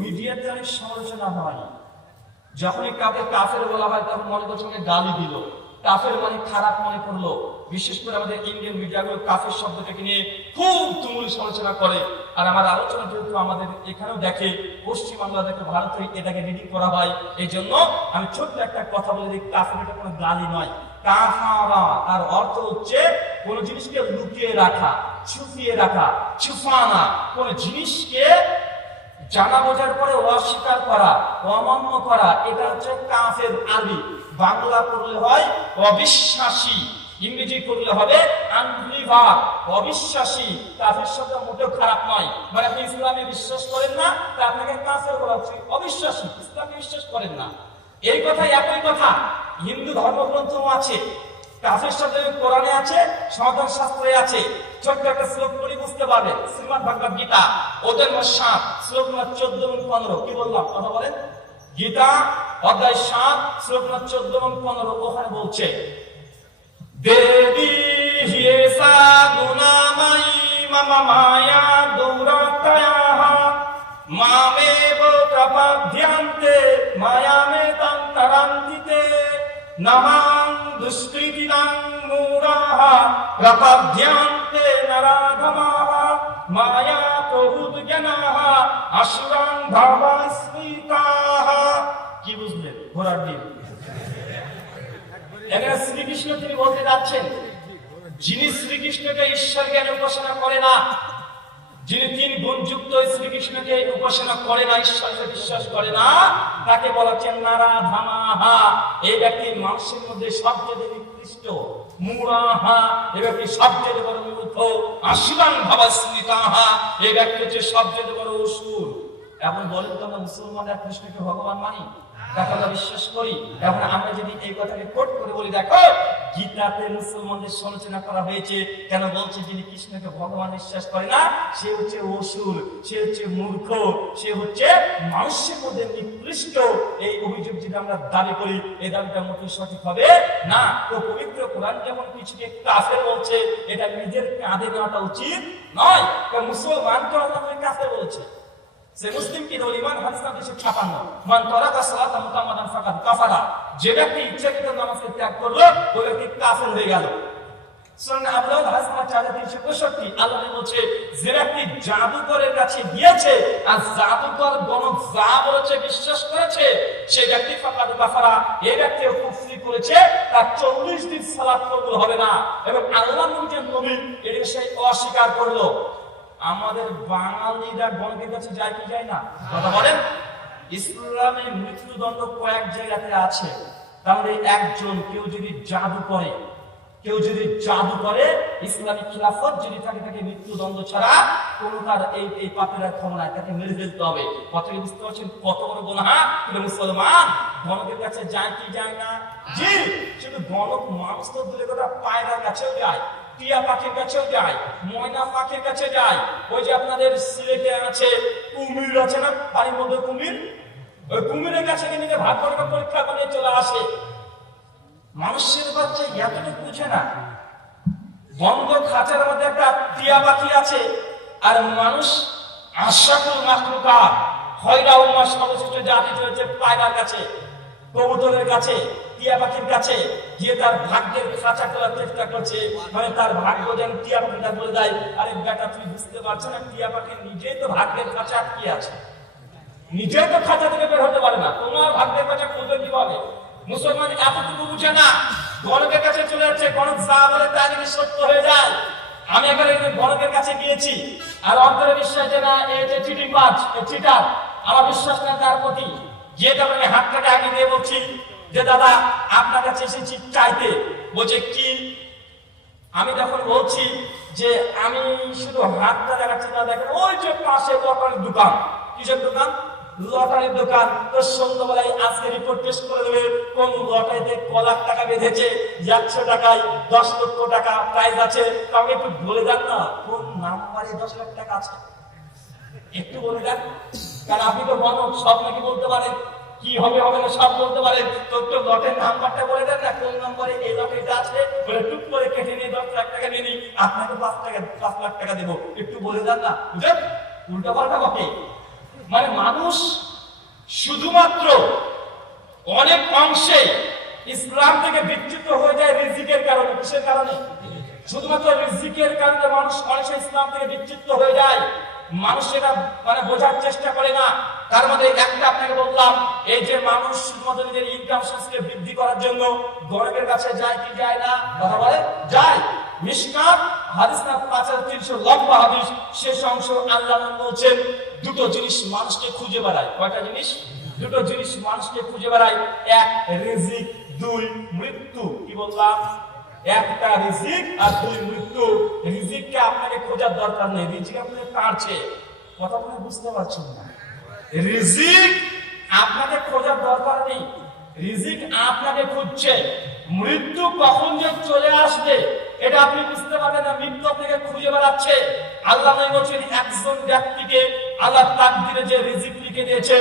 মিডিয়াতে অনেক সমালোচনা হয়। যখনই কাউকে কাফের বলা হয় তখন মনে করছে গালি দিল, কাফের মানে খারাপ মনে করলো। বিশেষ করে আমাদের ইন্ডিয়ান মিডিয়াগুলো কাফের শব্দটাকে নিয়ে খুব তুমুল সমালোচনা করে। আর আমার আলোচনা যেহেতু আমাদের এখানেও দেখে, পশ্চিম বাংলা দেখে, ভারতে এটাকে রিডিং করা হয়, এই জন্য আমি ছোট্ট একটা কথা বলে দিই, কাফের এটা কোনো গালি নয়। কাফারা তার অর্থ হচ্ছে কোন জিনিসকে লুকিয়ে রাখা, ছুপিয়ে রাখা, ছুপানা, কোন জিনিসকে জানা বোঝার পরে অস্বীকার করা, অমান্য করা, এটা হচ্ছে কাফের। আরবি বাংলা করলে হয় অবিশ্বাসী, ইংরেজি করলে হবে আনবিলিভার, অবিশ্বাসী। কাফের শব্দ মোটেও খারাপ নয়। মানে আপনি ইসলামে বিশ্বাস করেন না, তা আপনাকে কাফের বলা হচ্ছে, অবিশ্বাসী, ইসলামে বিশ্বাস করেন না। এই কথাই একই কথা হিন্দু ধর্মগ্রন্থও আছে। কাফের শব্দ কোরআনে আছে, সনাতন শাস্ত্রে আছে। ছোট্ট একটা শ্লোক পড়ি বুঝতে পারবেন। শ্রীমদ ভগবদ গীতা অধ্যায় 7 শ্লোক 14 এবং 15। কি বললাম? কথা বলেন। গীতা অধ্যায় 7 শ্লোক 14 এবং 15 ওখানে বলছে, দেবী হিয়েসা গুণাময়ী মম মায়া দৌরাত্ময়াঃ মামেব প্রপদ্যন্তে মায়ামে তন্তরন্তিতে নমাং দুষ্কৃতিনাং মূঢ়াঃ প্রপদ্যন্তে নরাধমাঃ মায়া প্রভুতজ্ঞানাঃ আসুরাং ভাবাস্মিতাঃ। কি বুঝলেন? ঘোড়ার ডিম। এখানে শ্রীকৃষ্ণ তিনি বলতে যাচ্ছেন, যিনি শ্রীকৃষ্ণকে ঈশ্বর জ্ঞানে উপাসনা করে না, যিনি 3 গুণযুক্ত শ্রীকৃষ্ণকে উপাসনা করে না, ঈশ্বরকে বিশ্বাস করে না, তাকে বলা হচ্ছে নারাধামাহা। এই ব্যক্তি মানুষের মধ্যে সবচেয়ে নিকৃষ্ট। মূঢ়াহা, এই ব্যক্তি সবচেয়ে বড় মূর্খ। আসুরাং ভাবাস্মিতাহা, এই ব্যক্তি হচ্ছে সবচেয়ে বড় অসুর। এখন বলেন তো, আমরা মুসলমানরা কৃষ্ণকে ভগবান মানি, তাকে আমরা বিশ্বাস করি। এখন আমরা যদি এই কথাকে কোট করে বলি, দেখো গীতাতে মুসলমানদের সমালোচনা করা হয়েছে, কেন বলছে যিনি কৃষ্ণকে ভগবান বিশ্বাস করে না সে হচ্ছে অসুর, সে হচ্ছে মূর্খ, সে হচ্ছে মানুষের মধ্যে নিকৃষ্ট। এই অভিযোগ যদি আমরা দাবি করি, এই দাবিটা মোটেই সঠিক হবে না। তো পবিত্র কোরআন যেমন কিছুকে কাফের বলছে, এটা নিজের কাঁধে নেওয়াটা উচিত নয়। কারণ মুসলমানকে আল্লাহ কাফের বলেছে। সে মুসলিম কি রলিমান হাদিস নাম্বার 56 মান তারাকা সালাতা মুতাম্মাদান ফাকাদ কাফারা। যে ব্যক্তি ইচ্ছাকৃত নামাজকে ত্যাগ করলো ওই ব্যক্তি কাফের হয়ে গেল। সুনান আবু দাউদ হাদিস নাম্বার 4365 আল্লাহ বলছে, যে ব্যক্তি জাদুকরের কাছে গিয়েছে আর জাদুকর গণক যা বলেছে বিশ্বাস করেছে, সেই ব্যক্তি ফাকাদ কাফারা, এই ব্যক্তি কুফরি করেছে, তার 40 দিন সালাত কবুল হবে না। এবং আল্লাহ নিজের নবী এর বিষয়ে অস্বীকার করলো। আমাদের বাঙালিরা গণকের কাছে যায় কি যায় না? কথা বলেন। ইসলামে মৃত্যুদণ্ড কয়েক জায়গাতে আছে। তাহলে একজন কেউ যদি জাদু করে ইসলামী খিলাফত যদি থাকে, তাকে মৃত্যুদণ্ড ছাড়া কোনো তার এই পাপের ক্ষমতা, তাকে মেরে ফেলতে হবে। কথাটি বুঝতে পারছেন কত বড় গুনাহ? কিন্তু মুসলমান গণকের কাছে যায় কি যায় না? জি, শুধু গণক মানুষ তো দূরে কথা, পায়রার কাছেও যায়, টিয়া পাখির কাছেও যায়, ময়না পাখির কাছে যায়। ওই যে আপনাদের সিলেটে আছে কুমির আছে না, বাড়ির মধ্যে কুমির, ওই কুমিরের কাছে নিজে ভাগ করে পরীক্ষা করে চলে আসে। মানুষের বাচ্চা এতটুকু বুঝে না। বন্ধ খাঁচার মধ্যে একটা টিয়া পাখি আছে, আর মানুষ আশরাফুল মাখলুকাত খয়রা উম্মাহ সর্বশ্রেষ্ঠ জাতি রয়েছে পায়রার কাছে, কবুতরের কাছে, টিয়া পাখির কাছে গিয়ে তার ভাগ্যের খাঁচা খোলার চেষ্টা করছে। মানে তার ভাগ্য যেন টিয়া পাখিটা বলে দেয়, আরে বেটা তুই বুঝতে পারছো না, টিয়া পাখি নিজেই তো ভাগ্যের খাঁচা আটকে আছে, নিজেই তো খাঁচা থেকে বের হতে পারে না, তোমার ভাগ্যের খাঁচা খুলবে কিভাবে? মুসলমান এতটুকু বুঝে না, গণকের কাছে চলে যাচ্ছে, গণক যা বলে তা যদি সত্য হয়ে যায়। আমি এখানে গণকের কাছে গিয়েছি, আর অন্তরে বিশ্বাস যে না এই যে চিটিংবাজ, চিটার, আমার বিশ্বাস না তার প্রতি। গিয়ে তারপরে আমি হাতটাকে আগে দিয়ে বলছি যে দাদা আপনার কাছে এসেছি চাইতে। বলছে কি? আমি তখন বলছি যে আমি শুধু হাতটা দেখাচ্ছি না, দেখেন ওই যে পাশে দোকানের দোকান। কিসের দোকান? লটারির দোকান, তো সন্ধ্যাবেলায় আজকে রিপোর্ট টেস্ট করে দেবে কোন লটারিতে ক লাখ টাকা বেঁধেছে, 100 টাকায় 10 লক্ষ টাকা প্রাইজ আছে। কাউকে একটু বলে দেন না কোন নাম্বারে 10 লাখ টাকা আছে, একটু বলে দেন। কারণ আপনি তো মানব, সব নাকি বলতে পারেন, কি হবে হবে না সব বলতে পারেন, তো একটু লটের নাম্বারটা বলে দেন না, কোন নম্বরে এই লটারিটা আছে, বলে টুক করে কেটে নিয়ে 10 লাখ টাকা নিয়ে নিই, আপনাকে 5 লাখ টাকা দেবো, একটু বলে দেন না। বুঝলেন, উল্টা পাল্টা বকে। মানে মানুষ শুধুমাত্র অনেক অংশে ইসলাম থেকে বিচ্যুত হয়ে যায় রিজিকের কারণে। কিসের কারণে? শুধুমাত্র রিজিকের কারণে মানুষ অনেক ইসলাম থেকে বিচ্যুত হয়ে যায়। মানুষ এটা মানে বোঝার চেষ্টা করে না। তার মধ্যে একটা আপনাকে বললাম, এই যে মানুষ শুধুমাত্র নিজের ইনকাম সোর্সকে বৃদ্ধি করার জন্য গরিবের কাছে যায় কি যায় না? কথা বলে যায়। মিশকাত হাদিস না 5300 লম্বা হাদিস, শেষ অংশ আল্লাহ বলছেন দুটো জিনিস মানুষকে খুঁজে বেড়ায়। কয়টা জিনিস? দুটো জিনিস মানুষকে খুঁজে বেড়ায়। এক রিজিক, দুই মৃত্যু। কি বললাম? একটা রিজিক আর দুই মৃত্যু। রিজিককে আপনাকে খোঁজার দরকার নেই, রিজিক আপনাকে কাটছে। কথা বলে বুঝতে পারছেন না? রিজিক আপনাকে খোঁজার দরকার নেই, রিজিক আপনাকে খুঁজছে। মৃত্যু কখন যে চলে আসবে এটা আপনি বুঝতে পারবেন না, মৃত্যু আপনাকে খুঁজে বেড়াচ্ছে। আল্লাহ বলছেন একজন ব্যক্তিকে আল্লাহ তাকদিরে যে রিজিক লিখে দিয়েছে,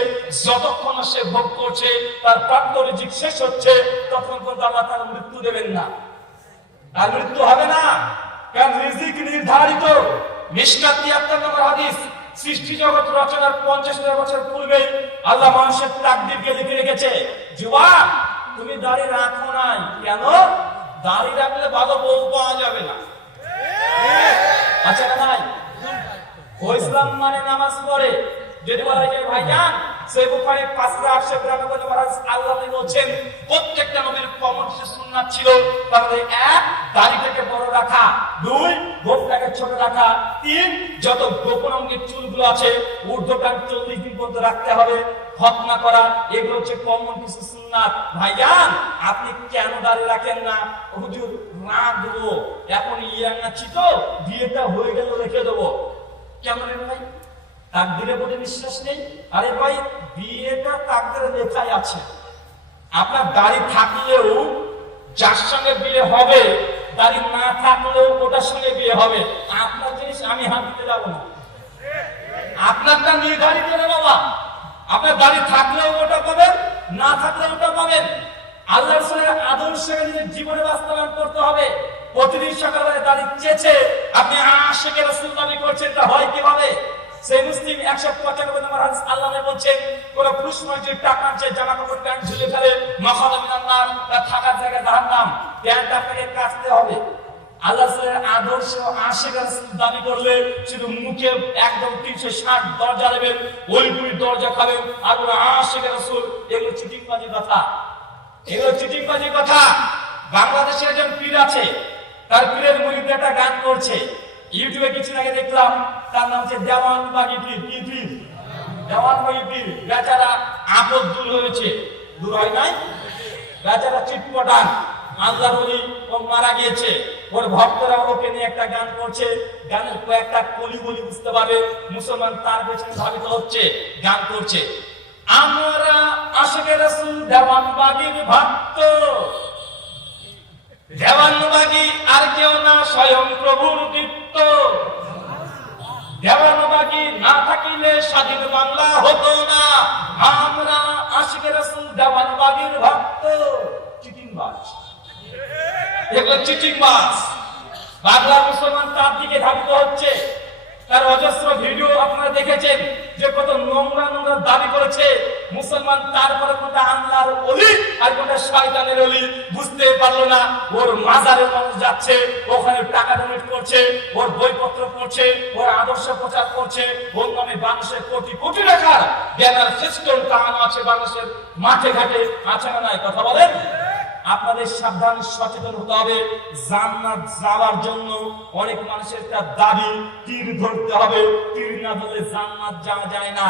যতক্ষণ সে ভোগ করছে তার প্রাপ্ত রিজিক শেষ হচ্ছে, ততক্ষণ পর্যন্ত আল্লাহ তার মৃত্যু দেবেন না। আর মৃত্যু হবে না, কারণ রিজিক নির্ধারিত। মিশকাত 73 নম্বর হাদিস, সৃষ্টি জগৎ রচনার 50,000 বছর পূর্বে আল্লাহ মানুষের তাকদীরকে লিখে রেখেছে। যুবক, তুমি দাড়ি রাখো নাই কেন? দাড়ি রাখলে ভালো বউ পাওয়া যাবে না। আচ্ছা নাই? ও ইসলাম মানে নামাজ পড়ে। যদি বলা যায় ভাইজান সেই বুখারী 5893 নম্বর হাদিস, আল্লাহ বলছেন প্রত্যেকটা নবীর কমন সুন্নাত ছিল। তাহলে এক, দাড়িটাকে বড় রাখা, দুই, গোঁফটাকে ছোট রাখা, তিন, যত গোপন অঙ্গের চুলগুলো আছে ঊর্ধ্বটাকে 40 দিন পর্যন্ত রাখতে হবে, খতনা করা। এগুলো হচ্ছে কমন কিছু সুন্নাত। ভাইজান আপনি কেন দাড়ি রাখেন না? হুজুর রাখবো, এখন ইয়াং আছি তো, বিয়েটা হয়ে গেল রেখে দেবো। কেমন ভাই? তাকদীরে বলে বিশ্বাস নেই? আরে ভাই, বিয়েটা তাকদীরে লেখাই আছে। আপনার দাড়ি থাকলেও যার সঙ্গে বিয়ে হবে, দাড়ি না থাকলেও ওটার সঙ্গে বিয়ে হবে। আপনার জিনিস আমি হাত দিতে যাবো না, আপনারটা নির্ধারিত না বাবা। আপনার দাড়ি থাকলেও ওটা পাবেন, না থাকলেও ওটা পাবেন। আল্লাহ রাসূলের আদর্শকে নিজের জীবনে বাস্তবায়ন করতে হবে। প্রতিদিন সকালে দাড়ি চেঁচে আপনি আশিকে রাসূল দাবি করছেন, তা হয় কিভাবে? সেই মুসলিম 195 নম্বর হাদিস, আল্লাহ বলছেন কোন পুরুষ মানুষ টাকা চেয়ে জামা কাপড় প্যান্ট ঝুলে ফেলে, মাখাদা মিনান নার, তার থাকার জায়গা জাহান্নাম। প্যান্ট আপনাকে কাচতে হবে। আল্লাহ রাসূলের আদর্শ আশিক রাসূল দাবি করলে শুধু মুখে একদম 360 দরজা দেবেন, ওইগুলি দরজা খাবেন, আর বলে আশিক রাসূল। এগুলো চিটিংবাজি কথা, এগুলো চিটিংবাজি কথা। বাংলাদেশে একজন পীর আছে, তার পীরের মুরিদ একটা গান করছে। ইউটিউবে কিছুদিন আগে দেখলাম, তার নাম হচ্ছে দেওয়ানবাগী পীর। কি পীর? দেওয়ানবাগী পীর। বেচারা আপদ দূর হয়েছে, দূর হয় নাই। বেচারা চিটপটান আল্লাহর ওলি, ও মারা গিয়েছে। ওর ভক্তরা ওকে নিয়ে একটা গান করছে। গানের কয়েকটা কলি বলি বুঝতে পারবে, মুসলমান তার পেছনে ধাবিত হচ্ছে, গান করছে। আমরা আশিকে রাসূল দেওয়ানবাগীর ভক্ত, দেওয়ানবাগী আর কেউ না, স্বয়ং প্রভুর দীপ্ত। দেওয়ানবাগী না থাকিলে স্বাধীন বাংলা হতো না। আমরা আশিকে রাসূল দেওয়ানবাগীর ভক্ত। চিটিংবাজ, এগুলো চিটিংবাজ। বাংলার মুসলমান তার দিকে ধাবিত হচ্ছে। তার অজস্র ভিডিও আপনারা দেখেছেন যে কত নোংরা নোংরা দাবি করেছে মুসলমান। তারপরে কোনটা আল্লাহর ওলি আর কোনটা শয়তানের ওলি বুঝতে পারলো না। ওর মাজারে মানুষ যাচ্ছে, ওখানে টাকা ডোনেট করছে, ওর বইপত্র পড়ছে, ওর আদর্শ প্রচার করছে, ওর নামে বাংলাদেশের কোটি কোটি টাকার জ্ঞানের সিস্টেম টাঙানো আছে বাংলাদেশের মাঠে ঘাটে। আছে না নাই? কথা বলেন। আপনাদের সাবধান সচেতন হতে হবে। জান্নাত যাওয়ার জন্য অনেক মানুষের তার দাবি তীর ধরতে হবে, তীর না ধরলে জান্নাত যাওয়া যায় না।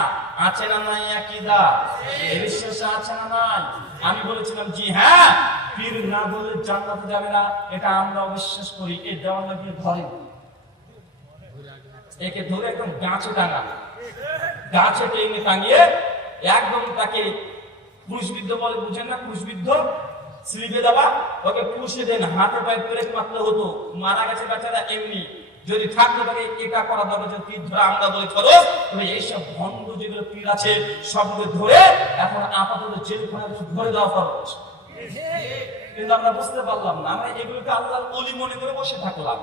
আছে না নাই আকীদা? এই বিশ্বাস আছে না নাই? আমি বলেছিলাম জি হ্যাঁ, তীর না ধরলে জান্নাতে যাবে না, এটা আমরা বিশ্বাস করি। এই দেওয়ানবাগী ধরে, একে ধরে একদম গাছে টাঙা, গাছে টেনে টাঙিয়ে একদম তাকে ক্রুশবিদ্ধ বলে, বুঝেন না ক্রুশবিদ্ধ, স্লিপে দেওয়া, ওকে পুষে দেন, হাতে পায়ে ব্রেক মারতে হতো, মারা গেছে বেচারা এমনি, যদি থাকতো তাকে এটা করা দরকার, তীর ধরে আমরা বলি খরচ, তবে এইসব ভণ্ড যেগুলো পীর আছে সবগুলো ধরে এখন আপাতত জেলখানা ধরে দেওয়া খরচ। কিন্তু আমরা বুঝতে পারলাম না, আমরা এগুলোকে আল্লাহর ওলি মনে করে বসে থাকলাম,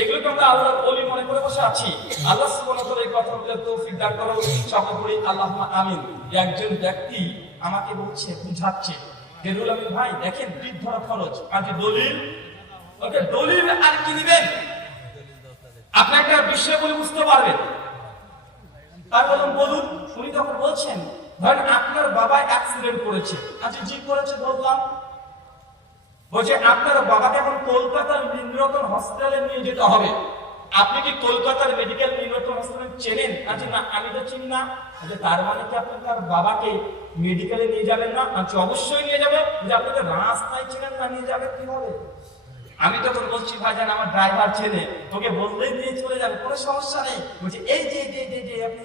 এগুলোকে আমরা আল্লাহর ওলি মনে করে বসে আছি। আল্লাহ সুবহানাহু ওয়া তাআলা এই কথাগুলো তৌফিক দান করো, সকলে বলি আল্লাহুম্মা আমিন। একজন ব্যক্তি আমাকে বলছে, বুঝাচ্ছে যে রুহুল আমিন ভাই দেখেন বৃদ্ধ ধরা খরচ, আজ দলিল, ওকে দলিল আর কি দিবেন, আপনি একটা বিষয় বলে বুঝতে পারবেন। তাই বলুন বলুন, উনি তখন বলছেন ধরেন আপনার বাবা অ্যাক্সিডেন্ট করেছে, আচ্ছা জি করেছে বললাম, বলছে আপনার বাবাকে এখন কলকাতার নীলরতন হসপিটালে নিয়ে যেতে হবে, আপনি কি কলকাতার মেডিকেল নীলরতন হসপিটাল চেনেন? আচ্ছা না আমি তো চিনি না। আচ্ছা তার মানে কি আপনি তার বাবাকে মেডিকেলে নিয়ে যাবেন না? আচ্ছা অবশ্যই নিয়ে যাবে। যে আপনি তো রাস্তায় ছিলেন না, নিয়ে যাবে কিভাবে? আমি তখন বলছি ভাইজান আমার ড্রাইভার চেনে, তোকে বললেই নিয়ে চলে যাবে, কোনো সমস্যা নেই। বলছি এই যে আপনি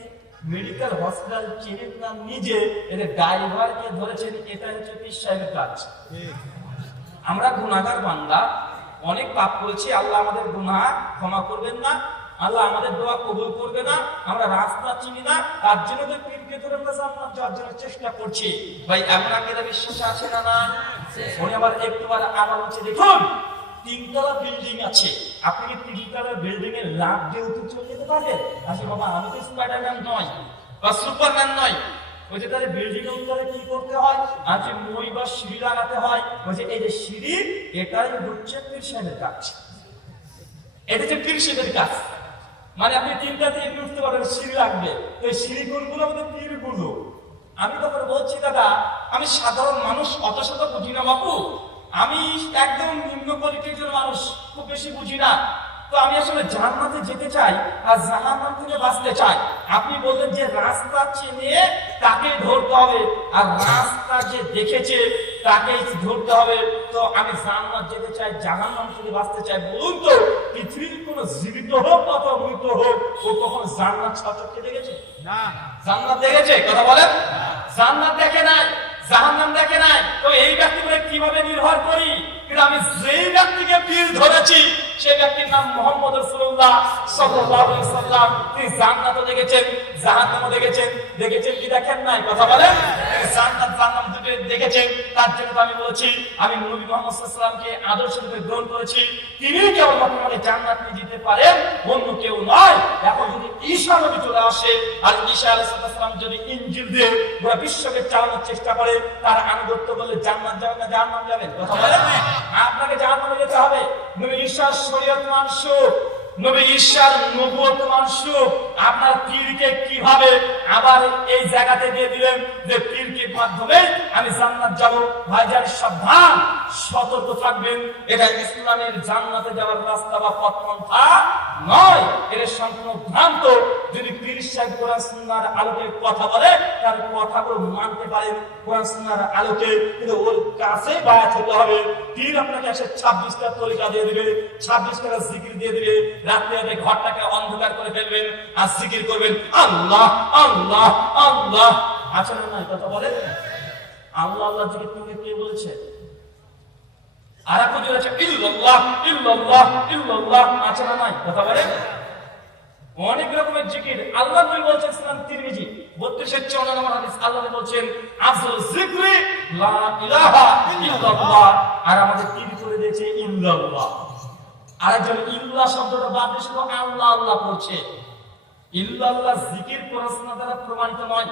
মেডিকেল হসপিটাল চেনেন না নিজে, এদের ড্রাইভারকে ধরেছেন, এটা হচ্ছে পীর সাহেবের কাজ। আমরা গুনাহগার বান্দা, অনেক পাপ করেছি, আল্লাহ আমাদের গুনাহ ক্ষমা করবেন না, আল্লাহ আমাদের দোয়া কবুল করবে না, আমরা রাস্তা চিনি না, তার জন্য তো পীরকে ধরে আমরা জান্নাত যাওয়ার জন্য চেষ্টা করছি। ভাই এমন আকীদা বিশ্বাস আছে না? না। উনি আবার একটুবার আবার হচ্ছে দেখুন তিনতলা বিল্ডিং আছে, আপনি কি তিনতলা বিল্ডিং এর লাফ দিয়ে উঠে চলে যেতে পারবেন? আচ্ছা বাবা আমি তো স্পাইডারম্যান নয় বা সুপারম্যান নয়। বলছে তাহলে বিল্ডিং এর উপরে কি করতে হয়? আজ মই বা সিঁড়ি লাগাতে হয়। বলছে এই যে সিঁড়ি, এটাই হচ্ছে পীর সাহেবের কাজ, এটা হচ্ছে পীর সাহেবের কাজ। মানে আপনি তিনটা দিয়ে উঠতে পারবেন, সিঁড়ি লাগবে, তো এই সিঁড়ি গুলো আমাদের পীর গুলো। আমি তখন বলছি দাদা আমি সাধারণ মানুষ, অত শত বুঝি না বাবু, আমি একদম নিম্ন কোয়ালিটির মানুষ, খুব বেশি বুঝি না, তো আমি আসলে জান্নাতে যেতে চাই আর জাহান্নাম থেকে বাঁচতে চাই। আপনি বললেন যে রাস্তা চেনে তাকে ধরতে হবে, আর রাস্তা যে দেখেছে তাকে ধরতে হবে, তো আমি জান্নাত যেতে চাই, জাহান্নাম থেকে বাঁচতে চাই। বলুন তো পৃথিবীর কোন জীবিত হোক অথবা মৃত হোক, ও কখনো জান্নাত সচক্ষে দেখেছে? না। জান্নাত দেখেছে? কথা বলেন। জান্নাত দেখে নাই, জাহান্নাম দেখে নাই, তো এই ব্যক্তির উপরে কিভাবে নির্ভর করি? কিন্তু আমি যেই ব্যক্তিকে পীর ধরেছি সেই ব্যক্তির নাম মুহাম্মদ রাসূলুল্লাহ সাল্লাল্লাহু আলাইহি ওয়াসাল্লাম। তিনি জান্নাতও দেখেছেন, জাহান্নামও দেখেছেন, দেখেছেন কি দেখেন নাই? কথা বলেন। জান্নাত জাহান্নাম দুটো দেখেছেন, তার জন্য আমি বলছি আমি নবী মুহাম্মদ সাল্লাল্লাহু আলাইহি ওয়াসাল্লামকে আদর্শ রূপে গ্রহণ করেছি, তিনি কেবল আমাকে জান্নাত নিয়ে দিতে পারেন, অন্য কেউ নয়। এখন যদি ঈসা নবী চলে আসে আর ঈসা আলাইহিস সালাম যদি ইনজিল দিয়ে পুরো বিশ্বকে চালানোর চেষ্টা করে, তার আনুগত্য করলে জান্নাত যাবেন না জাহান্নাম যাবেন? কথা বলেন। আপনাকে জাহান্নামে যেতে হবে। নবী ঈসার শরীয়ত মানসুখ, নবী ঈসার নবুয়ত মানসুখ। আপনার পীরকে কিভাবে আবার এই জায়গাতে দিয়ে দিলেন যে পীরকে মাধ্যমে আমি জান্নাত যাব? ভাইজান সাবধান, সতর্ক থাকবেন। এটা ইসলামের জান্নাতে যাওয়ার রাস্তা বা পথ পন্থা নয়, এটা সম্পূর্ণ ভ্রান্ত। যদি পীর সাহেব কোরআন সুন্নাহর আলোকে কথা বলে, তার কথাগুলো মানতে পারেন কোরআন সুন্নাহর আলোকে, কিন্তু ওর কাছে বায়াত হতে হবে। পীর আপনাকে এসে 26টা তরিকা দিয়ে দিবে, 26টা জিকির দিয়ে দিবে, রাতে ঘরটাকে অন্ধকার করে ফেলবেন আর জিকির করবেন আল্লাহ আল্লাহ আল্লাহ। আচ্ছা না নাই? কথা বলেন। আল্লাহ আল্লাহ জিকির করতে কে বলেছে? আর এক হুজুর আছে ইল্লাল্লাহ ইল্লাল্লাহ ইল্লাল্লাহ। আচ্ছা না নাই? কথা বলেন। অনেক রকমের জিকির আল্লাহ নবী বলছেন, সুনান তিরমিজি 3254 নম্বর হাদিস, আল্লাহ বলছেন আফজালুল যিকরি লা ইলাহা ইল্লাল্লাহ। আর আমাদের পীর করে দিয়েছে ইল্লাল্লাহ। আরেকজন ইল্লাহ শব্দটা বাদ দিয়ে শুধু আল্লাহ আল্লাহ করছে। ইল্লাল্লাহ জিকির কোরআন দ্বারা প্রমাণিত নয়।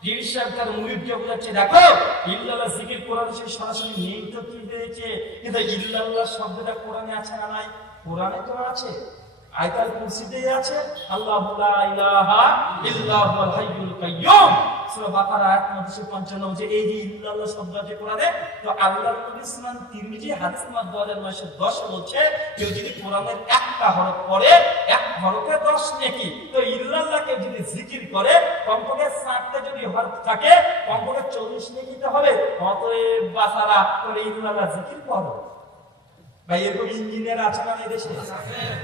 পীর সাহেব তার মুরিদকে বোঝাচ্ছে, দেখো ইল্লাল্লাহ জিকির কোরআনে সরাসরি নেই তো কি দিয়েছে, কিন্তু ইল্লাল্লাহ শব্দটা কোরআনে আছে না নাই? কোরআনে তো আছে, আয়াতুল কুরসিতে আছে আল্লাহু লা ইলাহা ইল্লা হুয়াল হাইয়ুল কাইয়্যুম। সূরা বাকারা আয়াত 255 যে এই যে ইল্লাল্লাহ শব্দ আছে কোরআনে, তো আল্লাহর নবী সুনান তিরমিজি হাদিস নাম্বার 2910 বলছে কেউ যদি কোরআনের একটা হরফ পড়ে, এক হরফে 10 নেকি। তো ইল্লাল্লাহকে যদি জিকির করে কমপক্ষে 7টা যদি হরফ থাকে, কমপক্ষে 40 নেকিতে হবে। অতএব বাসারা তোমরা ইল্লাল্লাহ জিকির করো। ভাই এরকম ইঞ্জিনিয়ার আছে না এই দেশে?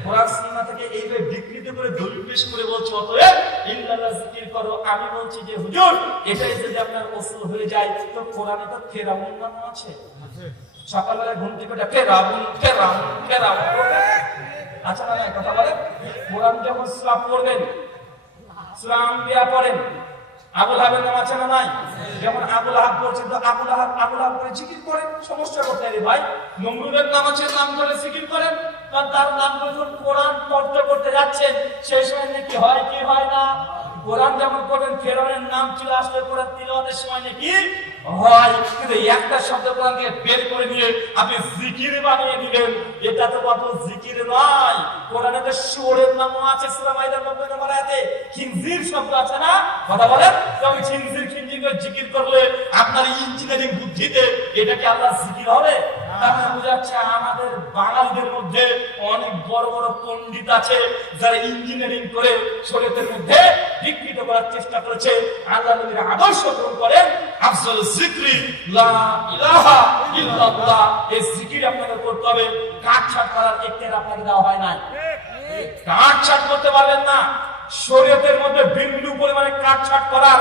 কোরআন সুন্নাহ থেকে এইভাবে বিকৃত করে দলিল পেশ করে বলছে অতএব ইল্লাল্লাহ জিকির করো। আমি বলছি যে হুজুর এটাই যদি আপনার উসুল হয়ে যায় তো কোরআনে তো ফেরাউন নাম আছে। সকালবেলা ঘুম থেকে উঠে ফেরাউন ফেরাউন ফেরাউন আচ্ছা না কথা বলেন। কোরআন যখন সূরা পড়বেন, সূরা আম্বিয়া পড়েন, আবুল আহাবের নাম আছে না নাই? যেমন আবুল আহাব বলছে তো আবুল আহাব করে জিকির করেন, সমস্যা কোথায় রে ভাই? নমরুদের নাম আছে, নাম করে জিকির করেন। কারণ তার নাম করে যখন কোরআন পড়তে করতে যাচ্ছেন সেই সময় নাকি হয় কি হয় না? কোরআন যেমন করবেন ফেরাউনের নাম চলে আসলে কোরআন তিলাওয়াতের সময় নাকি হয়, কিন্তু একটা শব্দ কোরআন থেকে বের করে নিয়ে আপনি জিকির বানিয়ে দিলেন, এটা তো কত জিকির নয়। কোরআনে তো শুয়োরের নামও আছে, সূরা মাইদার 90 নম্বর আয়াতে খিনজির শব্দ আছে না? কথা বলেন। তবে খিনজির করে জিকির করলে আপনার ইঞ্জিনিয়ারিং বুদ্ধিতে এটা কি আল্লাহ জিকির হবে? তার মানে বোঝা যাচ্ছে আমাদের বাঙালিদের মধ্যে অনেক বড় বড় পণ্ডিত আছে যারা ইঞ্জিনিয়ারিং করে শরীয়তের মধ্যে বিকৃত করার চেষ্টা করেছে। আল্লাহ নবীর আদর্শ গ্রহণ করেন, আফজল জিকরি লা ইলাহা ইল্লাল্লাহ। এই জিকির আপনাকে করতে হবে, কাটছাট করার এখতিয়ার আপনাকে দেওয়া হয় না। কাটছাট করতে পারবেন না। শরীয়তের মধ্যে বিন্দু পরিমাণে কাটছাট করার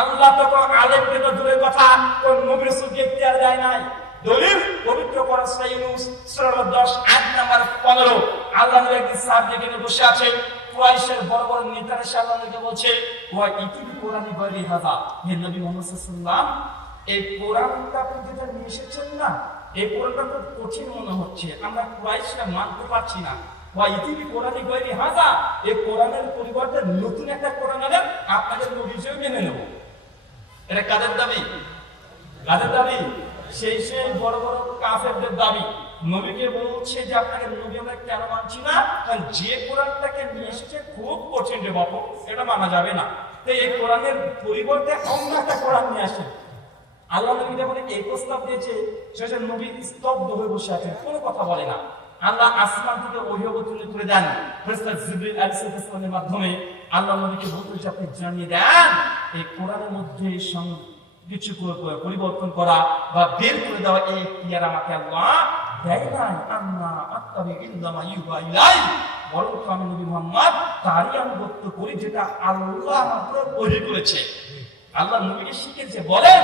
আল্লাহ তো কোন আলেমকে তো দূরের কথা কোন নবী রাসূলকে এখতিয়ার দেয় নাই। দলিল পবিত্র কোরআন সূরা ইউনূস সূরা 10 আয়াত নাম্বার 15। আল্লাহ নবী একদিন সাহাবীকে নিয়ে বসে আছেন, কুরাইশের বড় বড় নেতারা এসে আল্লাহ নবীকে বলছে ওয়া ইতিবি কোরআনি বাইরি হাযা, হে নবী মুহাম্মদ সাল্লাল্লাহু আলাইহি ওয়াসাল্লাম এই কোরআনটা আপনি যেটা নিয়ে এসেছেন না, এই কোরআনটা খুব কঠিন মনে হচ্ছে, আমরা কুরাইশরা মানতে পারছি না। ওয়া ইতিবি কোরআনি বাইরি হাযা, এই কোরআনের পরিবর্তে নতুন একটা কোরআন আনেন, আপনাদের নবী হিসেবে মেনে নেব। এটা কাদের দাবি? কাদের দাবি? সেই বড় বড় কাফেরদের দাবি। নবীকে বলছে যে আপনাকে নবী আমরা কেন মানছি না, কারণ যে কোরআনটাকে নিয়ে এসেছে খুব কঠিন রে বাপু, এটা মানা যাবে না। তো এই কোরআনের পরিবর্তে অন্য একটা কোরআন নিয়ে আসেন। আল্লাহ নবী যখন এই প্রস্তাব দিয়েছে শেষে নবী স্তব্ধ হয়ে বসে আছেন, কোনো কথা বলে না। আল্লাহ আসমান থেকে ওহী অবতীর্ণ করে দেন ফেরেশতা জিবরিল আলাইহিস সালামের মাধ্যমে। আল্লাহ নবীকে বলতে আপনি জানিয়ে দেন এই কোরআনের মধ্যে কিছু পরিবর্তন করা বা বের করে দেওয়া এই এখতিয়ার আমাকে আল্লাহ দেয় নাই। আন্না আত্তাবি ইল্লা মা ইউহা ইলাই, বরং আমি নবী মুহাম্মদ তারই আনুগত্য করি যেটা আল্লাহ মাত্র ওহী করেছে। আল্লাহ নবীকে শিখিয়েছে। বলেন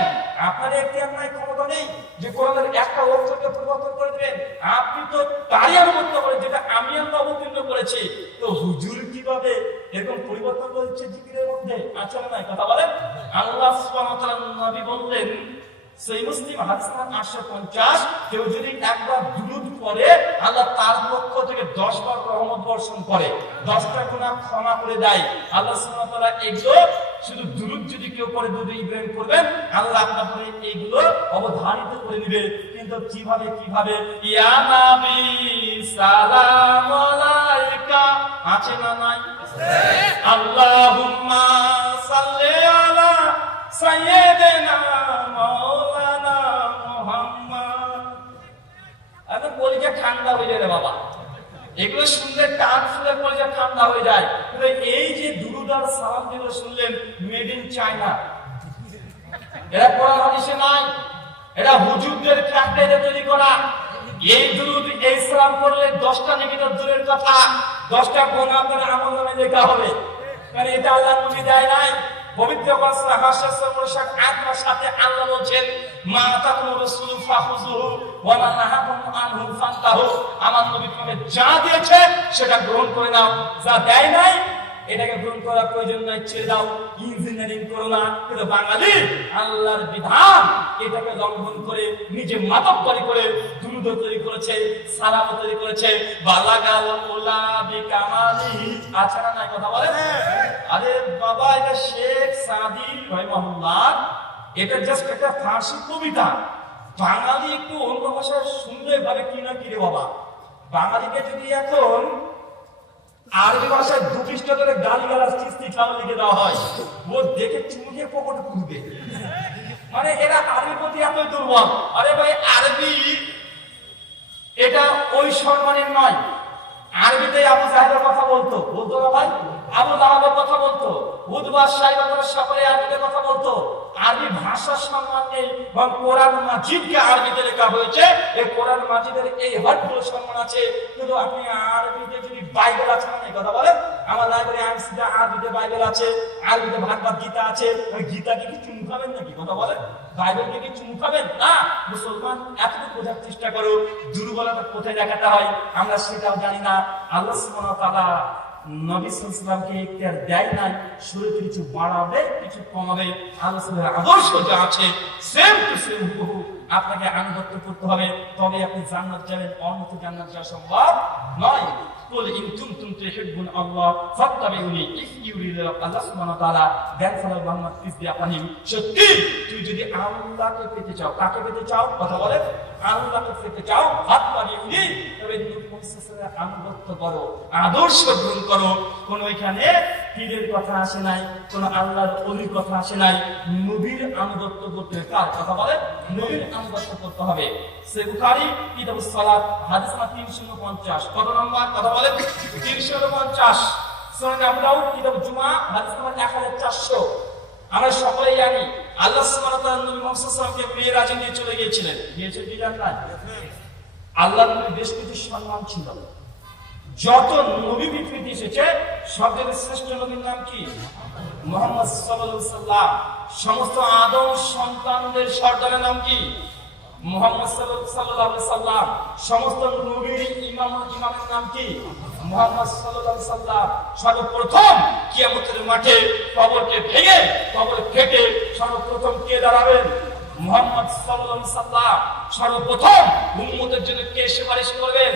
আপনার এখতিয়ার নাই, ক্ষমতা নেই যে কোরআনের একটা অক্ষরকে পরিবর্তন করে দিবেন। আপনি তো তারই আনুগত্য করেন যেটা আমি আল্লাহ অবতীর্ণ করেছি। তো হুজুর কিভাবে এরকম পরিবর্তন করেছে জিকিরের মধ্যে? আচ্ছা না কথা বলেন। আল্লাহ সুবহানাহু ওয়া তাআলা নবী বললেন সহিহ মুসলিম হাদিস নাম্বার 850, কেউ যদি একবার দুরূদ পড়ে আল্লাহ তার পক্ষ থেকে 10 বার রহমত বর্ষণ করে, 10টা গুনাহ ক্ষমা করে দেয়। আল্লাহ সুবহানাহু ওয়া তাআলা এগুলো শুধু দুরূদ যদি কেউ পড়ে দুরূদ ইব্রাহিম পড়বেন আল্লাহ আপনার পরে এগুলো অবধারিত করে নেবে। কিন্তু কিভাবে ইয়া নবী সালাম আলাইকা আছে না নাই? আল্লাহুম্মা সাল্লি আলা সাইয়্যিদিনা মাওলানা মুহাম্মদ। আমি কলিজা ঠান্ডা হয়ে যায় রে বাবা, এগুলো শুনলে টান শুনলে কলিজা ঠান্ডা হয়ে যায়। কিন্তু এই যে দুরূদ আর সালাম যেগুলো শুনলেন মেড ইন চায়না, এরা কোরআন হাদিসে নাই, এটা হুজুরদের ফ্যাক্টরিতে তৈরি করা। এই দুরূদ এই সালাম পড়লে 10টা নেকি তো দূরের কথা 10টা গুনাহ আপনার আমলনামায় লেখা হবে। মানে এটা আল্লাহ নবী দেয় নাই। পবিত্র কোরআন সূরা হাসর 59 আয়াতের সাথে আল্লাহ বলেন মা তাকুম রাসূলু ফাখুযুহু ওয়া মা নাহাকুম আনহু ফান্তাহু। আমার নবী তোমাকে যা দিয়েছে সেটা গ্রহণ করে নাও, যা দেয় নাই এটাকে গ্রহণ করার প্রয়োজন নাই, ছেড়ে দাও। ইঞ্জিনিয়ারিং করো না। কিন্তু বাঙালি আল্লাহর বিধান এটাকে লঙ্ঘন করে নিজে মাতব্বরি করে দুরূদ তৈরি করেছে, সালাম তৈরি করেছে। বালাগাল উলা বিকামালি আছে না নাই কথা বলেন? আরে বাবা এটা শেখ সাদি রাহিমাহুল্লাহ, এটা জাস্ট একটা ফার্সি কবিতা। বাঙালি একটু অন্য ভাষায় শুনলে ভাবে কি না কি রে বাবা। বাঙালিকে যদি এখন আরবি ভাষায় 2 পৃষ্ঠ ধরে গালিগালাজ কিস্তি খাওয়া লিখে দেওয়া হয়, ও দেখে চুমুকে পকেটে পুরবে। মানে এরা আরবি প্রতি এতই দুর্বল। আরে ভাই আরবি এটা ওই সম্মানের নয়। আরবিতে আবু জাহেলের কথা বলতো না ভাই, আবু লাহাবের কথা বলতো, উতবা সাইবা করে সকলে আরবিতে কথা বলতো। আরবি ভাষার সম্মান নেই, এবং কোরআন মাজিদকে আরবিতে লেখা হয়েছে, এই কোরআন মাজিদের এই হরফগুলো সম্মান আছে। কিন্তু আপনি আরবিতে যদি বাইবেল আছে না, এই কথা বলেন, আমার লাইব্রেরি আইনসিটা আরবিতে বাইবেল আছে, আরবিতে ভাগবত গীতা আছে, ওই গীতাকে কি চুমু খাবেন নাকি? কথা বলেন, বাইবেলকে কি চুমু খাবেন না? মুসলমান এতটুকু বোঝার চেষ্টা করো, দুর্বলতা কোথায় দেখাতে হয় আমরা সেটাও জানি না। আল্লাহ সুবহানাহু ওয়া তাআলা নবী সাল্লাল্লাহু আলাইহি ওয়াসাল্লামকে ইখতিয়ার দেয় নাই শরীয়তে কিছু বাড়াবে কিছু কমাবে। আল্লাহ সুবহানাহু আদর্শ যা আছে সেম টু সেম হুবহু আপনাকে আনুগত্য করতে হবে, তবে আপনি জান্নাত যাবেন, অন্যথা জান্নাত যাওয়া সম্ভব নয়। কুল ইন কুনতুম তুহিব্বুন আল্লাহ ফাত্তাবিউনি, ইফ ইউ রিলি আল্লাহ সুবহানাহু ওয়া তাআলা then follow Muhammad peace be upon him. সত্যি তুই যদি আল্লাহকে পেতে চাও, কাকে পেতে চাও? কথা বলে, আল্লাহকে পেতে চাও, ফাত্তাবিউনি, তবে নবী মুহাম্মদ সাল্লাল্লাহু আলাইহি ওয়াসাল্লামের আনুগত্য করো, আদর্শ গ্রহণ করো। কোন ওইখানে পীরের কথা আসে নাই, কোন আল্লাহর ওলির কথা আসে নাই, নবীর আনুগত্য করতে। কার কথা বলে? নবীর আনুগত্য করতে হবে। সহিহ বুখারী কিতাবুস সালাত হাদিস নাম্বার 350, কত নম্বর? কথা বলে 350। সুনান আবু দাউদ কিতাব জুমা হাদিস নাম্বার 1400। আমরা সকলেই জানি আল্লাহ সুবহানাহু ওয়া তাআলা নবী মুহাম্মদ সাল্লাল্লাহু আলাইহি ওয়াসাল্লামকে মেরাজে নিয়ে চলে গিয়েছিলেন। গিয়েছে কি জানেন? আল্লাহর নবীর বেশ কিছু সম্মান ছিল। যত নবী পৃথিবীতে এসেছে সবচেয়ে শ্রেষ্ঠ নবীর নাম কি? মুহাম্মদ সাল্লাল্লাহু আলাইহি ওয়াসাল্লাম। সমস্ত আদম সন্তানদের সর্দারের নাম কি? মুহাম্মদ সাল্লাল্লাহু আলাইহি ওয়াসাল্লাম। সমস্ত নবীর ইমামের নাম কি? মুহাম্মদ সাল্লাল্লাহু আলাইহি ওয়াসাল্লাম। সর্বপ্রথম কিয়ামতের মাঠে কবরকে ভেঙে কবর কেটে সর্বপ্রথম কে দাঁড়াবেন? মুহাম্মদ সাল্লাল্লাহু আলাইহি ওয়াসাল্লাম। সর্বপ্রথম উম্মতের জন্য কে সুপারিশ করবেন?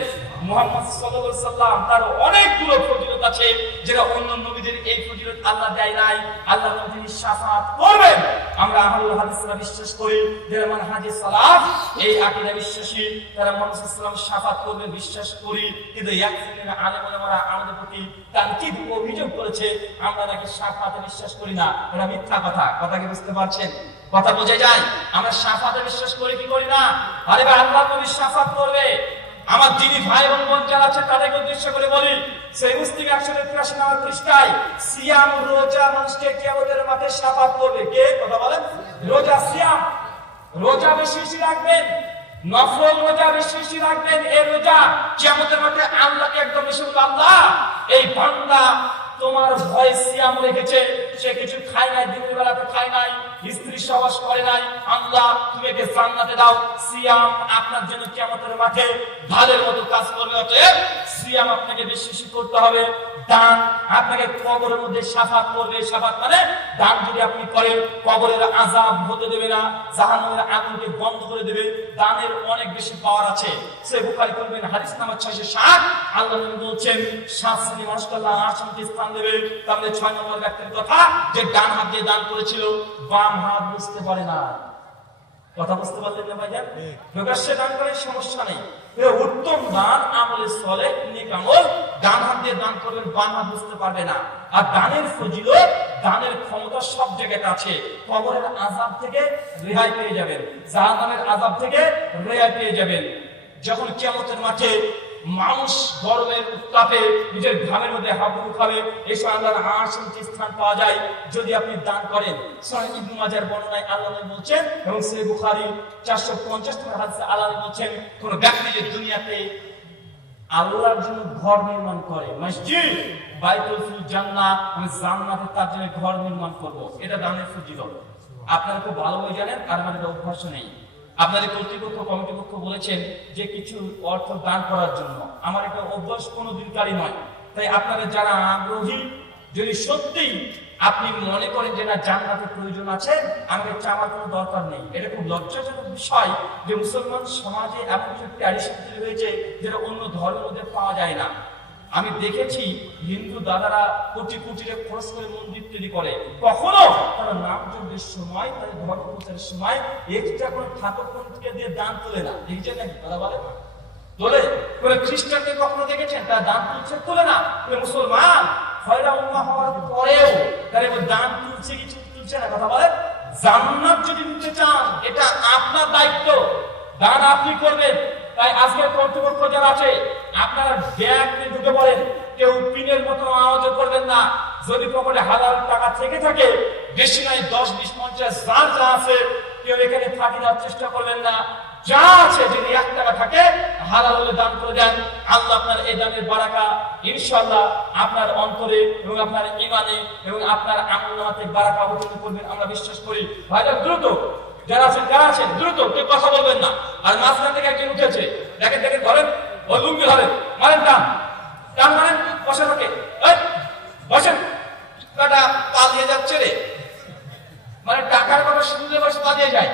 মুহাম্মদ সাল্লাল্লাহু আলাইহি ওয়াসাল্লাম। তার অনেকগুলো ফজিলত আছে যেটা অন্য নবীদের এই ফজিলত আল্লাহ দেয় নাই। আল্লাহ নবী শাফাত করবেন। আমরা আহলুল হাদিসরা বিশ্বাস করি, যারা মানহাজে সালাফ এই আকীদা বিশ্বাসী, তারা মুহাম্মদ সাল্লাল্লাহু আলাইহি ওয়াসাল্লাম শাফাত করবেন বিশ্বাস করি। কিন্তু এক শ্রেণীর আলেম ওলামারা আমাদের প্রতি তানকিদ অভিযোগ করেছে আমরা নাকি শাফাতে বিশ্বাস করি না। এটা মিথ্যা কথা। কথা কি বুঝতে পারছেন? কথা বোঝা যায়? আমরা শাফাতে বিশ্বাস করি কি করি না? আরে ভাই, আল্লাহ নবী শাফাত করবে। আমার দিনী ভাই এবং বোন যারা আছে তাদেরকে উদ্দেশ্য করে বলি, সেই মুসলিম 183 নম্বর পৃষ্ঠায় সিয়াম রোজা মানুষকে কিয়ামতের মাঠে শাফাত করবে। কে? কথা বলেন। রোজা, সিয়াম, রোজা বেশি বেশি রাখবেন, নফল রোজা বেশি বেশি রাখবেন। এই রোজা কিয়ামতের মাঠে আল্লাহকে একদম বেশি বলবে, আল্লাহ এই বান্দা তোমার ভয় সিয়াম রেখেছে, সে কিছু খায় নাই, দিনের বেলাতে খায় নাই, স্ত্রী সহবাস করে নাই, আল্লাহ তুমি একে জান্নাতে দাও। সিয়াম আপনার জন্য কিয়ামতের মাঠে ঢালের মতো কাজ করবে। অতএব সিয়াম আপনাকে বেশি বেশি করতে হবে। দান আপনাকে কবরের মধ্যে শাফাত করবে। শাফাত মানে দান যদি আপনি করেন কবরের আযাব হতে দেবে না, জাহান্নামের আগুনকে বন্ধ করে দেবে। দানের অনেক বেশি পাওয়ার আছে। সহিহ বুখারী করবেন হাদিস নাম্বার 660। আল্লাহ নবী বলেছেন 7 শ্রেণীর মানুষকে আল্লাহ আরশে স্থান দেবে। তার মধ্যে 6 নম্বর ব্যক্তির কথা, যে ডান হাত দিয়ে দান করেছিল, বাম হাত বুঝতে পারে না। কথা বুঝতে পারলেন না ভাইজান? প্রকাশ্যে দান করে সমস্যা নেই, উত্তম দান আমলে সলেহ নেক আমল। ডান হাত দিয়ে দান করবেন, বাম হাত বুঝতে পারবে না। আর দানের ফজিলত, দানের ক্ষমতা সব জায়গাতে আছে। কবরের আযাব থেকে রেহাই পেয়ে যাবেন, জাহান্নামের আযাব থেকে রেহাই পেয়ে যাবেন। যখন কিয়ামতের মাঠে মানুষ গরমের উত্তাপে নিজের ঘামের মধ্যে হাবুডুবু খাবে, এই সময় আল্লাহর আরশে স্থান পাওয়া যায় যদি আপনি দান করেন। সূরা ইবনে মাজার বর্ণনায় আল্লাহ বলছেন, এবং সহিহ বুখারী 450 নম্বর হাদিসে আল্লাহ বলছেন, কোন ব্যক্তি যে দুনিয়াতে আল্লাহর জন্য ঘর নির্মাণ করে, মসজিদ বাইতুল ফিল জান্নাহ, আমি জান্নাতে তার জন্য ঘর নির্মাণ করব, এটা দানের ফজিলত। আপনারা খুব ভালোভাবে জানেন, আর আমাদের অভ্যাস নেই। আপনাদের কর্তৃপক্ষ কমিটি পক্ষ বলেছেন যে কিছু অর্থ দান করার জন্য। আমার এটা অভ্যাস কোনোদিনকারই নয়। তাই আপনারা যারা আগ্রহী, যদি সত্যিই আপনি মনে করেন যে না জান্নাতের প্রয়োজন আছে, আমাকে চাওয়ার কোনো দরকার নেই। এটা খুব লজ্জাজনক বিষয় যে মুসলমান সমাজে এমন কিছু ট্র্যাডিশন তৈরি হয়েছে যেটা অন্য ধর্মের মধ্যে পাওয়া যায় না। আমি দেখেছি হিন্দু দাদারা কোটি কোটি টাকা খরচ করে মন্দির তৈরি করে, কখনো তারা নাম যজ্ঞের সময়, তাদের ধর্ম প্রচারের সময় এক্সট্রা করে ঠাকুর পন্থীকে দিয়ে দান তোলে না। দেখছেন নাকি? দাদা বলে তোলে। করে খ্রিস্টানকে কখনো দেখেছেন তারা দান তুলছে? তোলে না। মুসলমান হয়রান হওয়ার পরেও তারা দান তুলছে কিছু তুলছে না। কথা বলে, জান্নাত যদি নিতে চান এটা আপনার দায়িত্ব, দান আপনি করবেন। তাই আজকের কর্তৃপক্ষ যারা আছে, আপনারা ব্যাগ নিয়ে ঢুকে পড়েন, কেউ পিনের মতো আওয়াজও করবেন না। যদি পকেটে হালাল টাকা থেকে থাকে বেশি নাই 10, 20, 50 যার যা আছে কেউ এখানে ফাঁকি দেওয়ার চেষ্টা করবেন না। যা আছে যদি 1 টাকা থাকে হালাল হলে দান করে দেন। আল্লাহ আপনার এই দানের বারাকা ইনশাআল্লাহ আপনার অন্তরে এবং আপনার ঈমানে এবং আপনার আমলনামাতে বারাকা অবতীর্ণ করবেন আমরা বিশ্বাস করি। ভাইরা দ্রুত যারা আছেন দ্রুত কেউ কথা বলবেন না। আর মাঝখান থেকে একজন উঠেছে, দেখেন ধরেন ও লুঙ্গি ধরেন, মারেন টান মারেন, বসেন ওকে, বসেন, কাটা পা দিয়ে যাচ্ছে রে, মানে টাকার কথা শুনলে বসে পা দিয়ে যায়।